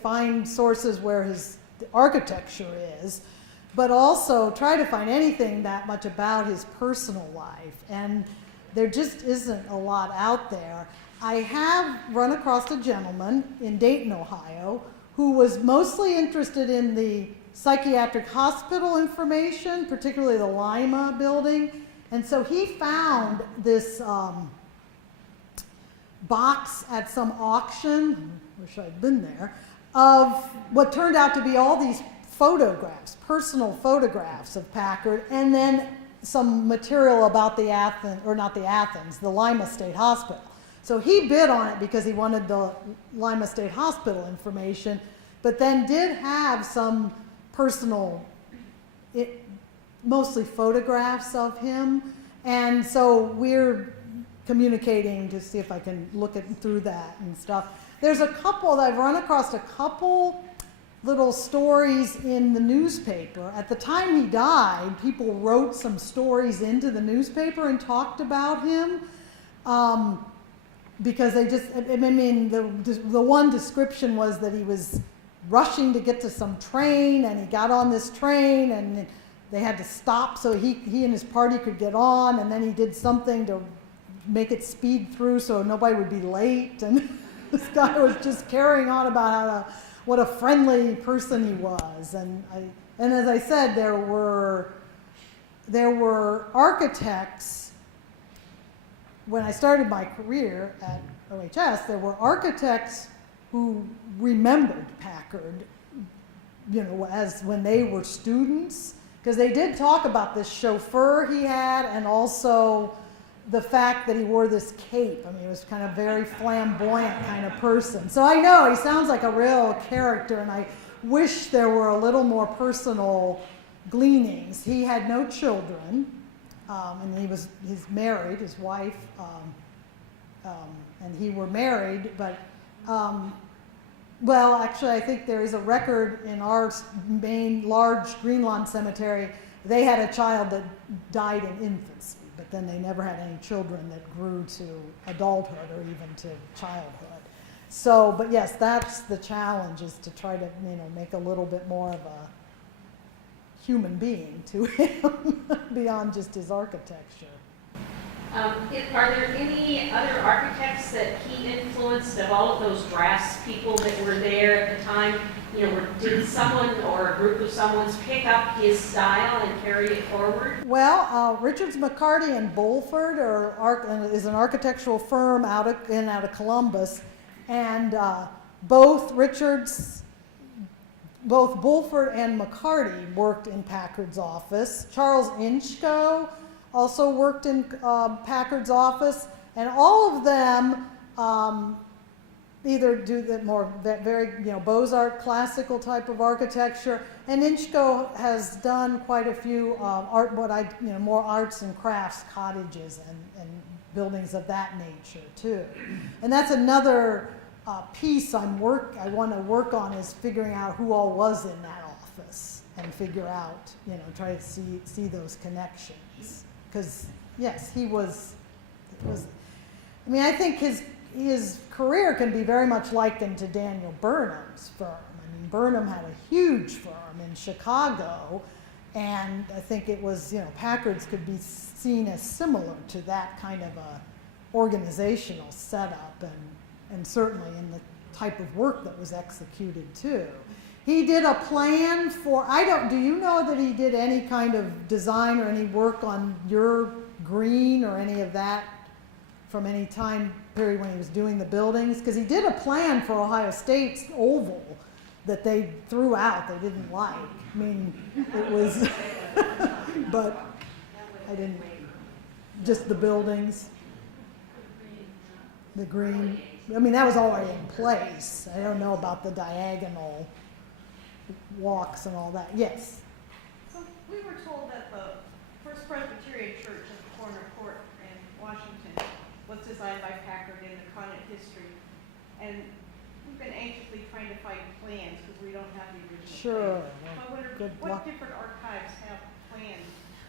find sources where his architecture is, but also try to find anything that much about his personal life. And there just isn't a lot out there. I have run across a gentleman in Dayton, Ohio, who was mostly interested in the psychiatric hospital information, particularly the Lima building. And so he found this box at some auction, wish I'd been there, of what turned out to be all these photographs, personal photographs of Packard, and then some material about the Lima State Hospital. So he bid on it because he wanted the Lima State Hospital information, but then did have some personal, mostly photographs of him. And so we're communicating to see if I can look through that and stuff. I've run across a couple little stories in the newspaper. At the time he died, people wrote some stories into the newspaper and talked about him. Because the one description was that he was rushing to get to some train, and he got on this train, and they had to stop so he and his party could get on, and then he did something to make it speed through so nobody would be late, and this guy was just carrying on about what a friendly person he was. And as I said, there were architects. When I started my career at OHS, there were architects who remembered Packard, as when they were students, because they did talk about this chauffeur he had, and also the fact that he wore this cape. I mean, he was kind of very flamboyant kind of person. So I know he sounds like a real character, and I wish there were a little more personal gleanings. He had no children. And he's married, his wife, and he were married, but, actually I think there is a record in our main large Green Lawn cemetery. They had a child that died in infancy, but then they never had any children that grew to adulthood or even to childhood. So, but yes, that's the challenge, is to try to, make a little bit more of a human being to him beyond just his architecture. Are there any other architects that he influenced of all of those draftspeople that were there at the time? Did someone or a group of someone's pick up his style and carry it forward? Well, Richards, McCarty, and Bulford is an architectural firm out of Columbus, and both Bulford and McCarty worked in Packard's office. Charles Inchko also worked in Packard's office, and all of them either do the more very Beaux-Arts classical type of architecture, and Inchko has done quite a few more arts and crafts cottages and buildings of that nature too. And that's another piece I want to work on, is figuring out who all was in that office and figure out, try to see those connections. Because yes, he was. I think his career can be very much likened to Daniel Burnham's firm. Burnham had a huge firm in Chicago, and I think it was, Packard's could be seen as similar to that kind of a organizational setup, and certainly in the type of work that was executed too. He did a plan for, do you know that he did any kind of design or any work on your green or any of that from any time period when he was doing the buildings? Because he did a plan for Ohio State's oval that they threw out, they didn't like. I mean, it was, but I didn't, just the buildings, the green. I mean, that was already in place. I don't know about the diagonal walks and all that. Yes. So we were told that the First Presbyterian Church in the corner court in Washington was designed by Packard in the Connet history. And we've been anxiously trying to find plans because we don't have the original Sure. plans. So I wonder Good what luck. different archives have plans?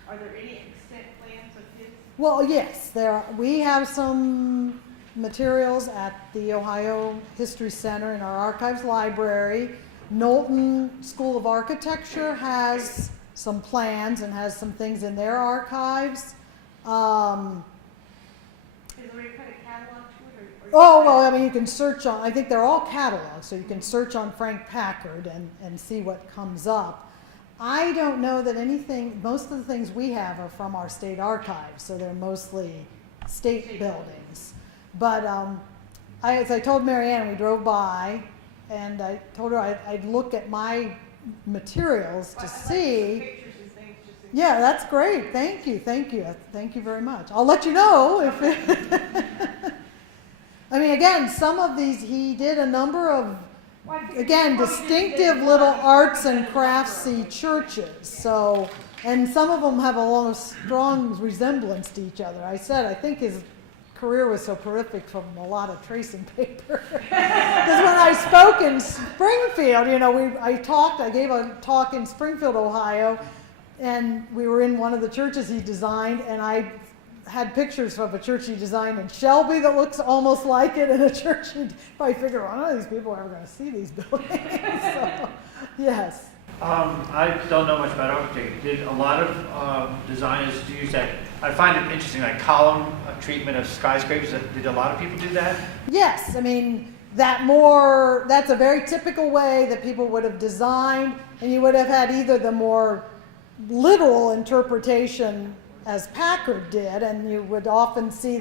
Are there any extant plans of his? Well, yes, we have some materials at the Ohio History Center in our archives library. Knowlton School of Architecture has some plans and has some things in their archives. Is there any kind of catalog to it? Or Oh, well, I mean, you can search on, I think they're all catalogs, so you can search on Frank Packard and see what comes up. I don't know that most of the things we have are from our state archives, so they're mostly state buildings. But as I told Marianne, we drove by, and I told her I'd look at my materials to see. Pictures and things just in Yeah, that's great. Thank you very much. I'll let you know if. I mean, again, some of these he did a number of, again, distinctive little arts and craftsy churches. So, and some of them have a lot of strong resemblance to each other. I think his career was so prolific from a lot of tracing paper. Because when I spoke in Springfield, I gave a talk in Springfield, Ohio, and we were in one of the churches he designed, and I had pictures of a church he designed in Shelby that looks almost like it, and a church I figure, none of these people are ever going to see these buildings. So, yes. I don't know much about architecture. Did a lot of designers use that? I find it interesting, like column treatment of skyscrapers. Did a lot of people do that? Yes, I mean, that's a very typical way that people would have designed, and you would have had either the more literal interpretation as Packard did, and you would often see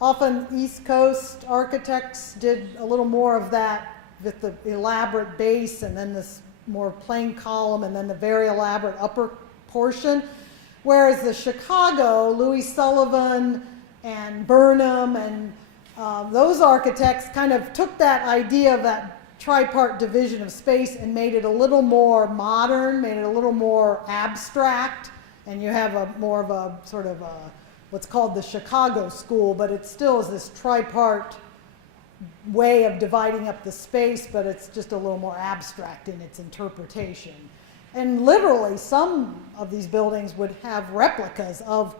often East Coast architects did a little more of that with the elaborate base and then this more plain column and then the very elaborate upper portion. Whereas the Chicago, Louis Sullivan and Burnham and those architects kind of took that idea of that tripart division of space and made it a little more modern, made it a little more abstract, and you have more of a sort of what's called the Chicago school, but it still is this tripart way of dividing up the space, but it's just a little more abstract in its interpretation. And literally, some of these buildings would have replicas of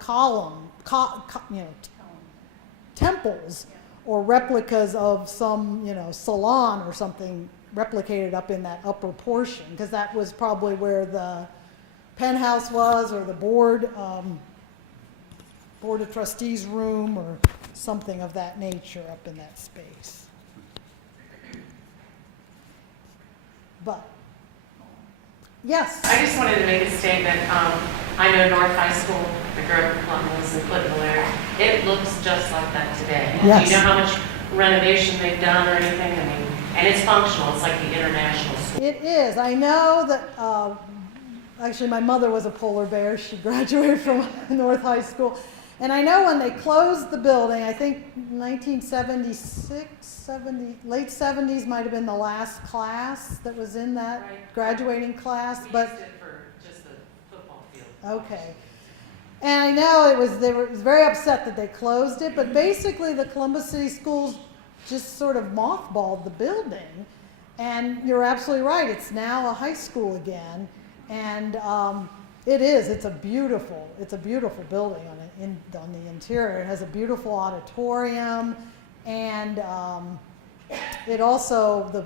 temples, or replicas of some, salon or something replicated up in that upper portion, because that was probably where the penthouse was, or the board of trustees room, or something of that nature up in that space. But yes. I just wanted to make a statement. I know North High School, I grew up in Columbus and Clinton area. It looks just like that today. Yes. Do you know how much renovation they've done or anything? I mean, and it's functional. It's like the international school. It is. I know that, actually my mother was a polar bear. She graduated from North High School. And I know when they closed the building, I think 1976, late 70s might have been the last class that was in that graduating class. We But used it for just the football field. okay. And I know it was very upset that they closed it, but basically the Columbus City Schools just sort of mothballed the building. And you're absolutely right, it's now a high school again. And it's a beautiful building on the interior. It has a beautiful auditorium, and it also,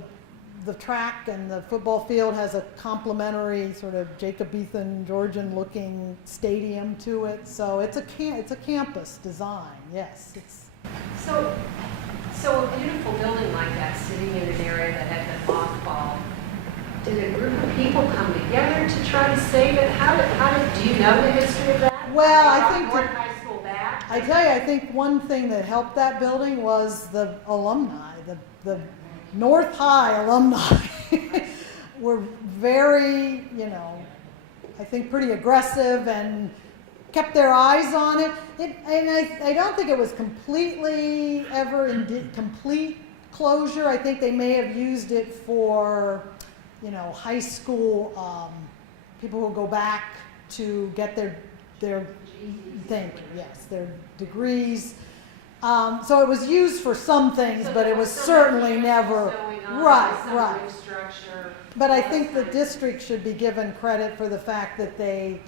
the track and the football field has a complementary sort of Jacobean, Georgian-looking stadium to it. So it's a campus design. Yes, So a beautiful building like that, sitting in an area that had been mothballed, did a group of people come together to try to save it? Do you know the history of that? Well, They I brought think North that- High School back? I tell you, I think one thing that helped that building was the alumni, the North High alumni were very, I think pretty aggressive and kept their eyes on it. And I don't think it was completely ever in complete closure. I think they may have used it for, high school people who go back to get their their degrees. So it was used for some things, but it was certainly never right. But I think the district should be given credit for the fact that they,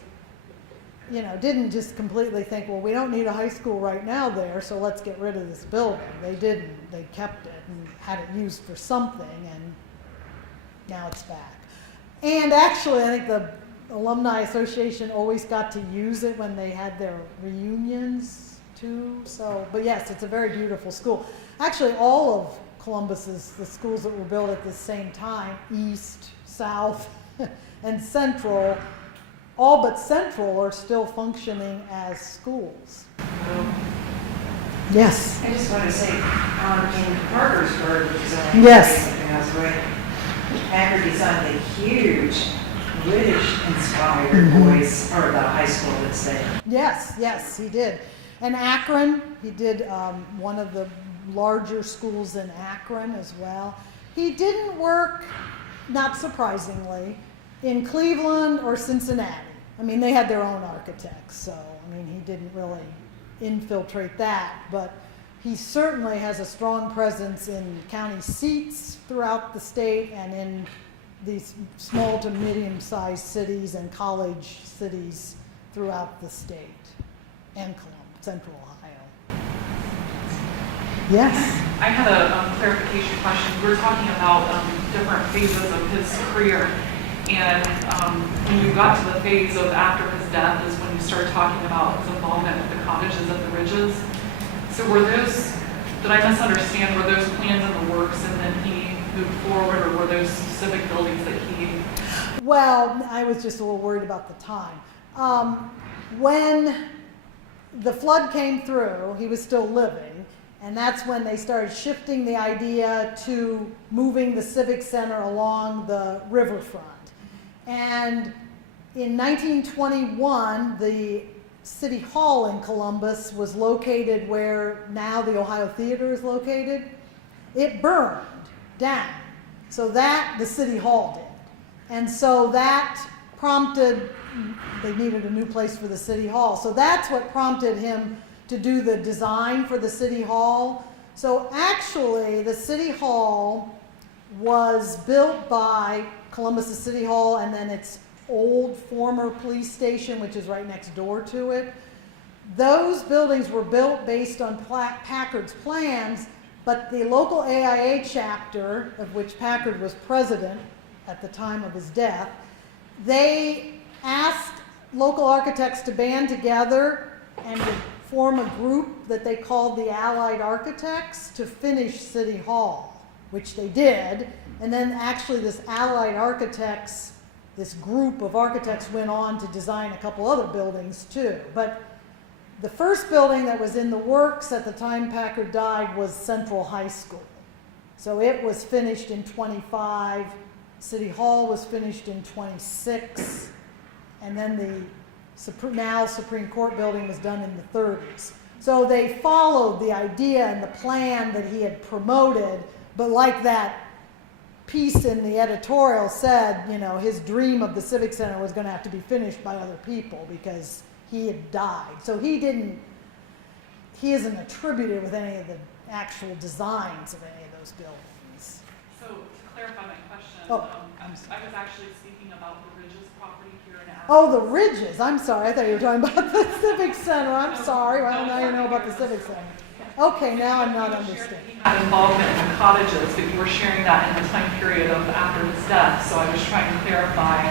didn't just completely think, well, we don't need a high school right now there, so let's get rid of this building. They didn't. They kept it and had it used for something, and now it's back. And actually, I think the Alumni Association always got to use it when they had their reunions too. So, but yes, it's a very beautiful school. Actually, all of Columbus's, the schools that were built at the same time, East, South, and Central, all but Central are still functioning as schools. Yes. I just want to say, in Parkersburg, which is only Yes. something else away, Packard designed a huge British-inspired boys, or the high school that's there. Yes, he did. And Akron, he did one of the larger schools in Akron as well. He didn't work, not surprisingly, in Cleveland or Cincinnati. I mean, they had their own architects, so, he didn't really infiltrate that, but he certainly has a strong presence in county seats throughout the state and in these small to medium-sized cities and college cities throughout the state and Central Ohio. Yes? I had a clarification question. We were talking about different phases of his career, and when you got to the phase of after his death is when you started talking about his involvement with the cottages at the Ridges. So were those, did I misunderstand, were those plans in the works and then he moved forward, or were those specific buildings that he... Well, I was just a little worried about the time. When the flood came through, he was still living, and that's when they started shifting the idea to moving the Civic Center along the riverfront. And in 1921, the City Hall in Columbus was located where now the Ohio Theater is located. It burned down. So that the City Hall did. And so that prompted, they needed a new place for the City Hall. So that's what prompted him to do the design for the City Hall. So actually, the City Hall was built by Columbus's City Hall and then its old former police station, which is right next door to it. Those buildings were built based on Packard's plans, but the local AIA chapter, of which Packard was president at the time of his death, they asked local architects to band together and to form a group that they called the Allied Architects to finish City Hall, which they did. And then actually this Allied Architects, this group of architects went on to design a couple other buildings too. But the first building that was in the works at the time Packard died was Central High School. So it was finished in 25, City Hall was finished in 26, and then the now Supreme Court building was done in the 30s. So they followed the idea and the plan that he had promoted, but like that piece in the editorial said, his dream of the Civic Center was going to have to be finished by other people because he had died. So he isn't attributed with any of the actual designs of any of those buildings. So to clarify my question, Oh, I was actually speaking about the Ridges property here in Athens. Oh, the Ridges. I'm sorry. I thought you were talking about the Civic Center. I'm sorry. Well, now you know about the Civic Center. Okay, now I'm not understanding. He had involvement in the cottages, but you were sharing that in the time period of after his death. So I was trying to clarify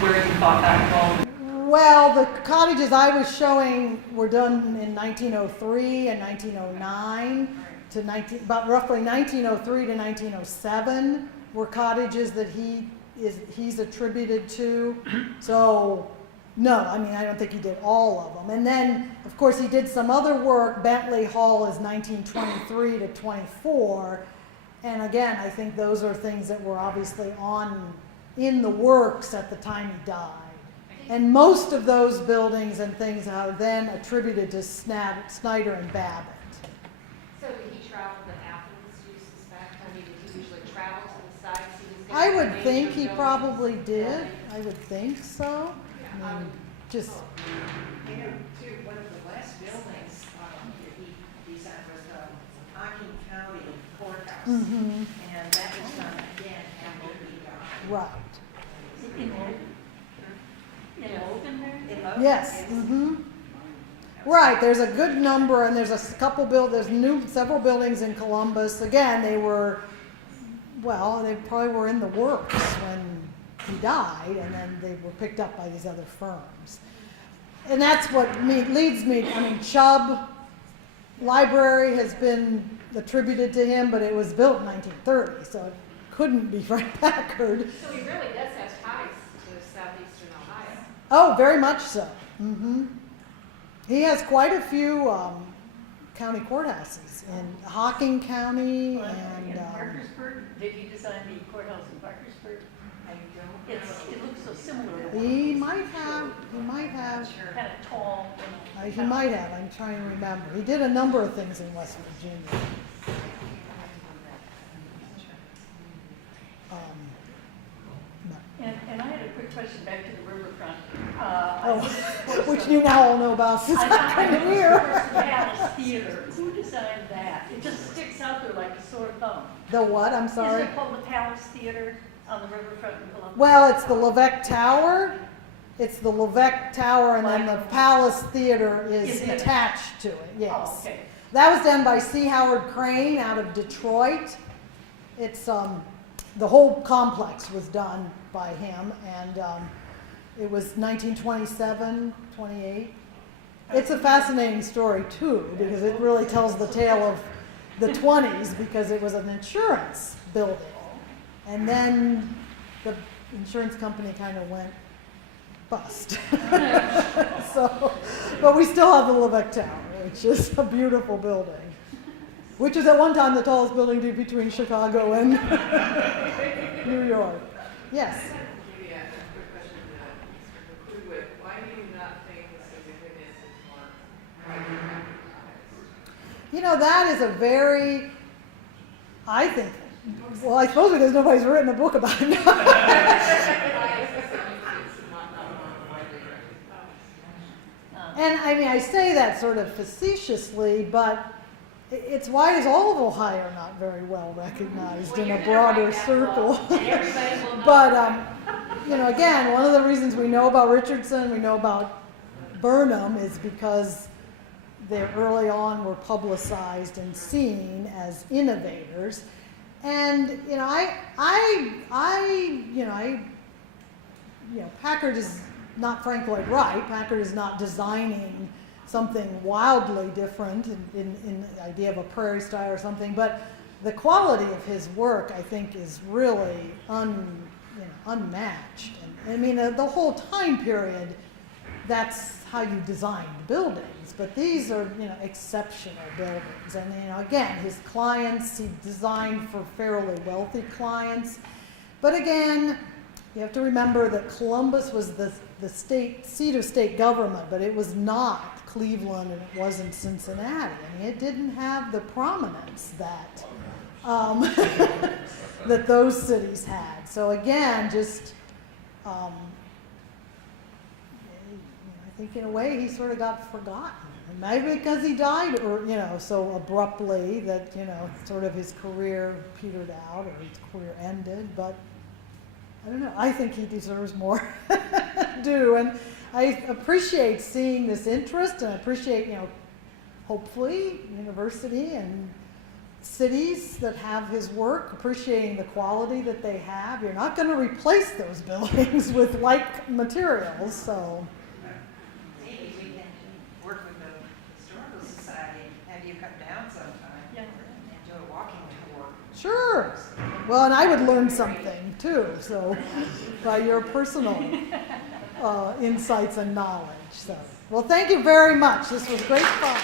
where you thought that involvement. Well, the cottages I was showing were done in 1903 and 1909 to about roughly 1903 to 1907 were cottages that he's attributed to. So, no, I mean, I don't think he did all of them. And then, of course, he did some other work. Bentley Hall is 1923 to 24. And again, I think those are things that were obviously in the works at the time he died. And most of those buildings and things are then attributed to Snyder and Babbitt. So did he travel to Athens, do you suspect? I mean, did he usually travel to the sites he was going to I would major think he buildings? probably did. I would think so. I mean, just, You know, too, one of the last buildings that he designed was the Hocking County Courthouse. mhm, And that was done again after he died. right. In Logan? Yes. Mm-hmm. Right. There's a good number, and there's a couple several buildings in Columbus. Again, they probably were in the works when he died, and then they were picked up by these other firms. And that's what leads me. I mean, Chubb Library has been attributed to him, but it was built in 1930, so it couldn't be Frank Packard. So he really does have ties to southeastern Ohio. Oh, very much so. Mm-hmm. He has quite a few county courthouses in Hocking County and Parkersburg, did he design the courthouse in Parkersburg? I don't. It looks so similar to he might have. kind of tall. He might have. I'm trying to remember. He did a number of things in West Virginia. And I had a quick question back to the riverfront. Which you now all know about since I've I been know here. the Palace Theater. Who designed that? It just sticks out there like a sore thumb. The what? I'm sorry. Isn't it called the Palace Theater on the riverfront in Columbus? Well, it's the Levesque Tower. It's the Levesque Tower, and then the Palace Theater is Is it? attached to it. Yes. Oh, okay. That was done by C. Howard Crane out of Detroit. It's the whole complex was done by him, and it was 1927, 28. It's a fascinating story too, because it really tells the tale of the 20s, because it was an insurance building, and then the insurance company kind of went bust. So, but we still have the Levesque Tower, which is a beautiful building, which was at one time the tallest building between Chicago and New York. Yes. Maybe a quick question to conclude with. Why do you not think significance is more? You know, that is a very, I think, well, I suppose because nobody's written a book about it. And I mean, I say that sort of facetiously, but it's why is all of Ohio not very well recognized in a broader circle. But, you know, again, one of the reasons we know about Richardson, we know about Burnham, is because they early on were publicized and seen as innovators. And, you know, Packard is not Frank Lloyd Wright. Packard is not designing something wildly different in the idea of a prairie style or something, but the quality of his work, I think, is really unmatched. And I mean, the whole time period, that's how you designed buildings, but these are, you know, exceptional buildings. And, you know, again, his clients, he designed for fairly wealthy clients. But again, you have to remember that Columbus was the seat of state government, but it was not Cleveland and it wasn't Cincinnati. I mean, it didn't have the prominence that that those cities had. So again, just I think in a way he sort of got forgotten. And maybe because he died, or so abruptly that sort of his career petered out or his career ended. But I don't know. I think he deserves more due, and I appreciate seeing this interest, and I appreciate hopefully university and cities that have his work appreciating the quality that they have. You're not going to replace those buildings with like materials, so. Maybe we can work with the Historical Society, have you come down sometime and do a walking tour. Sure. Well, and I would learn something too, so by your personal insights and knowledge. So, well, thank you very much. This was great fun.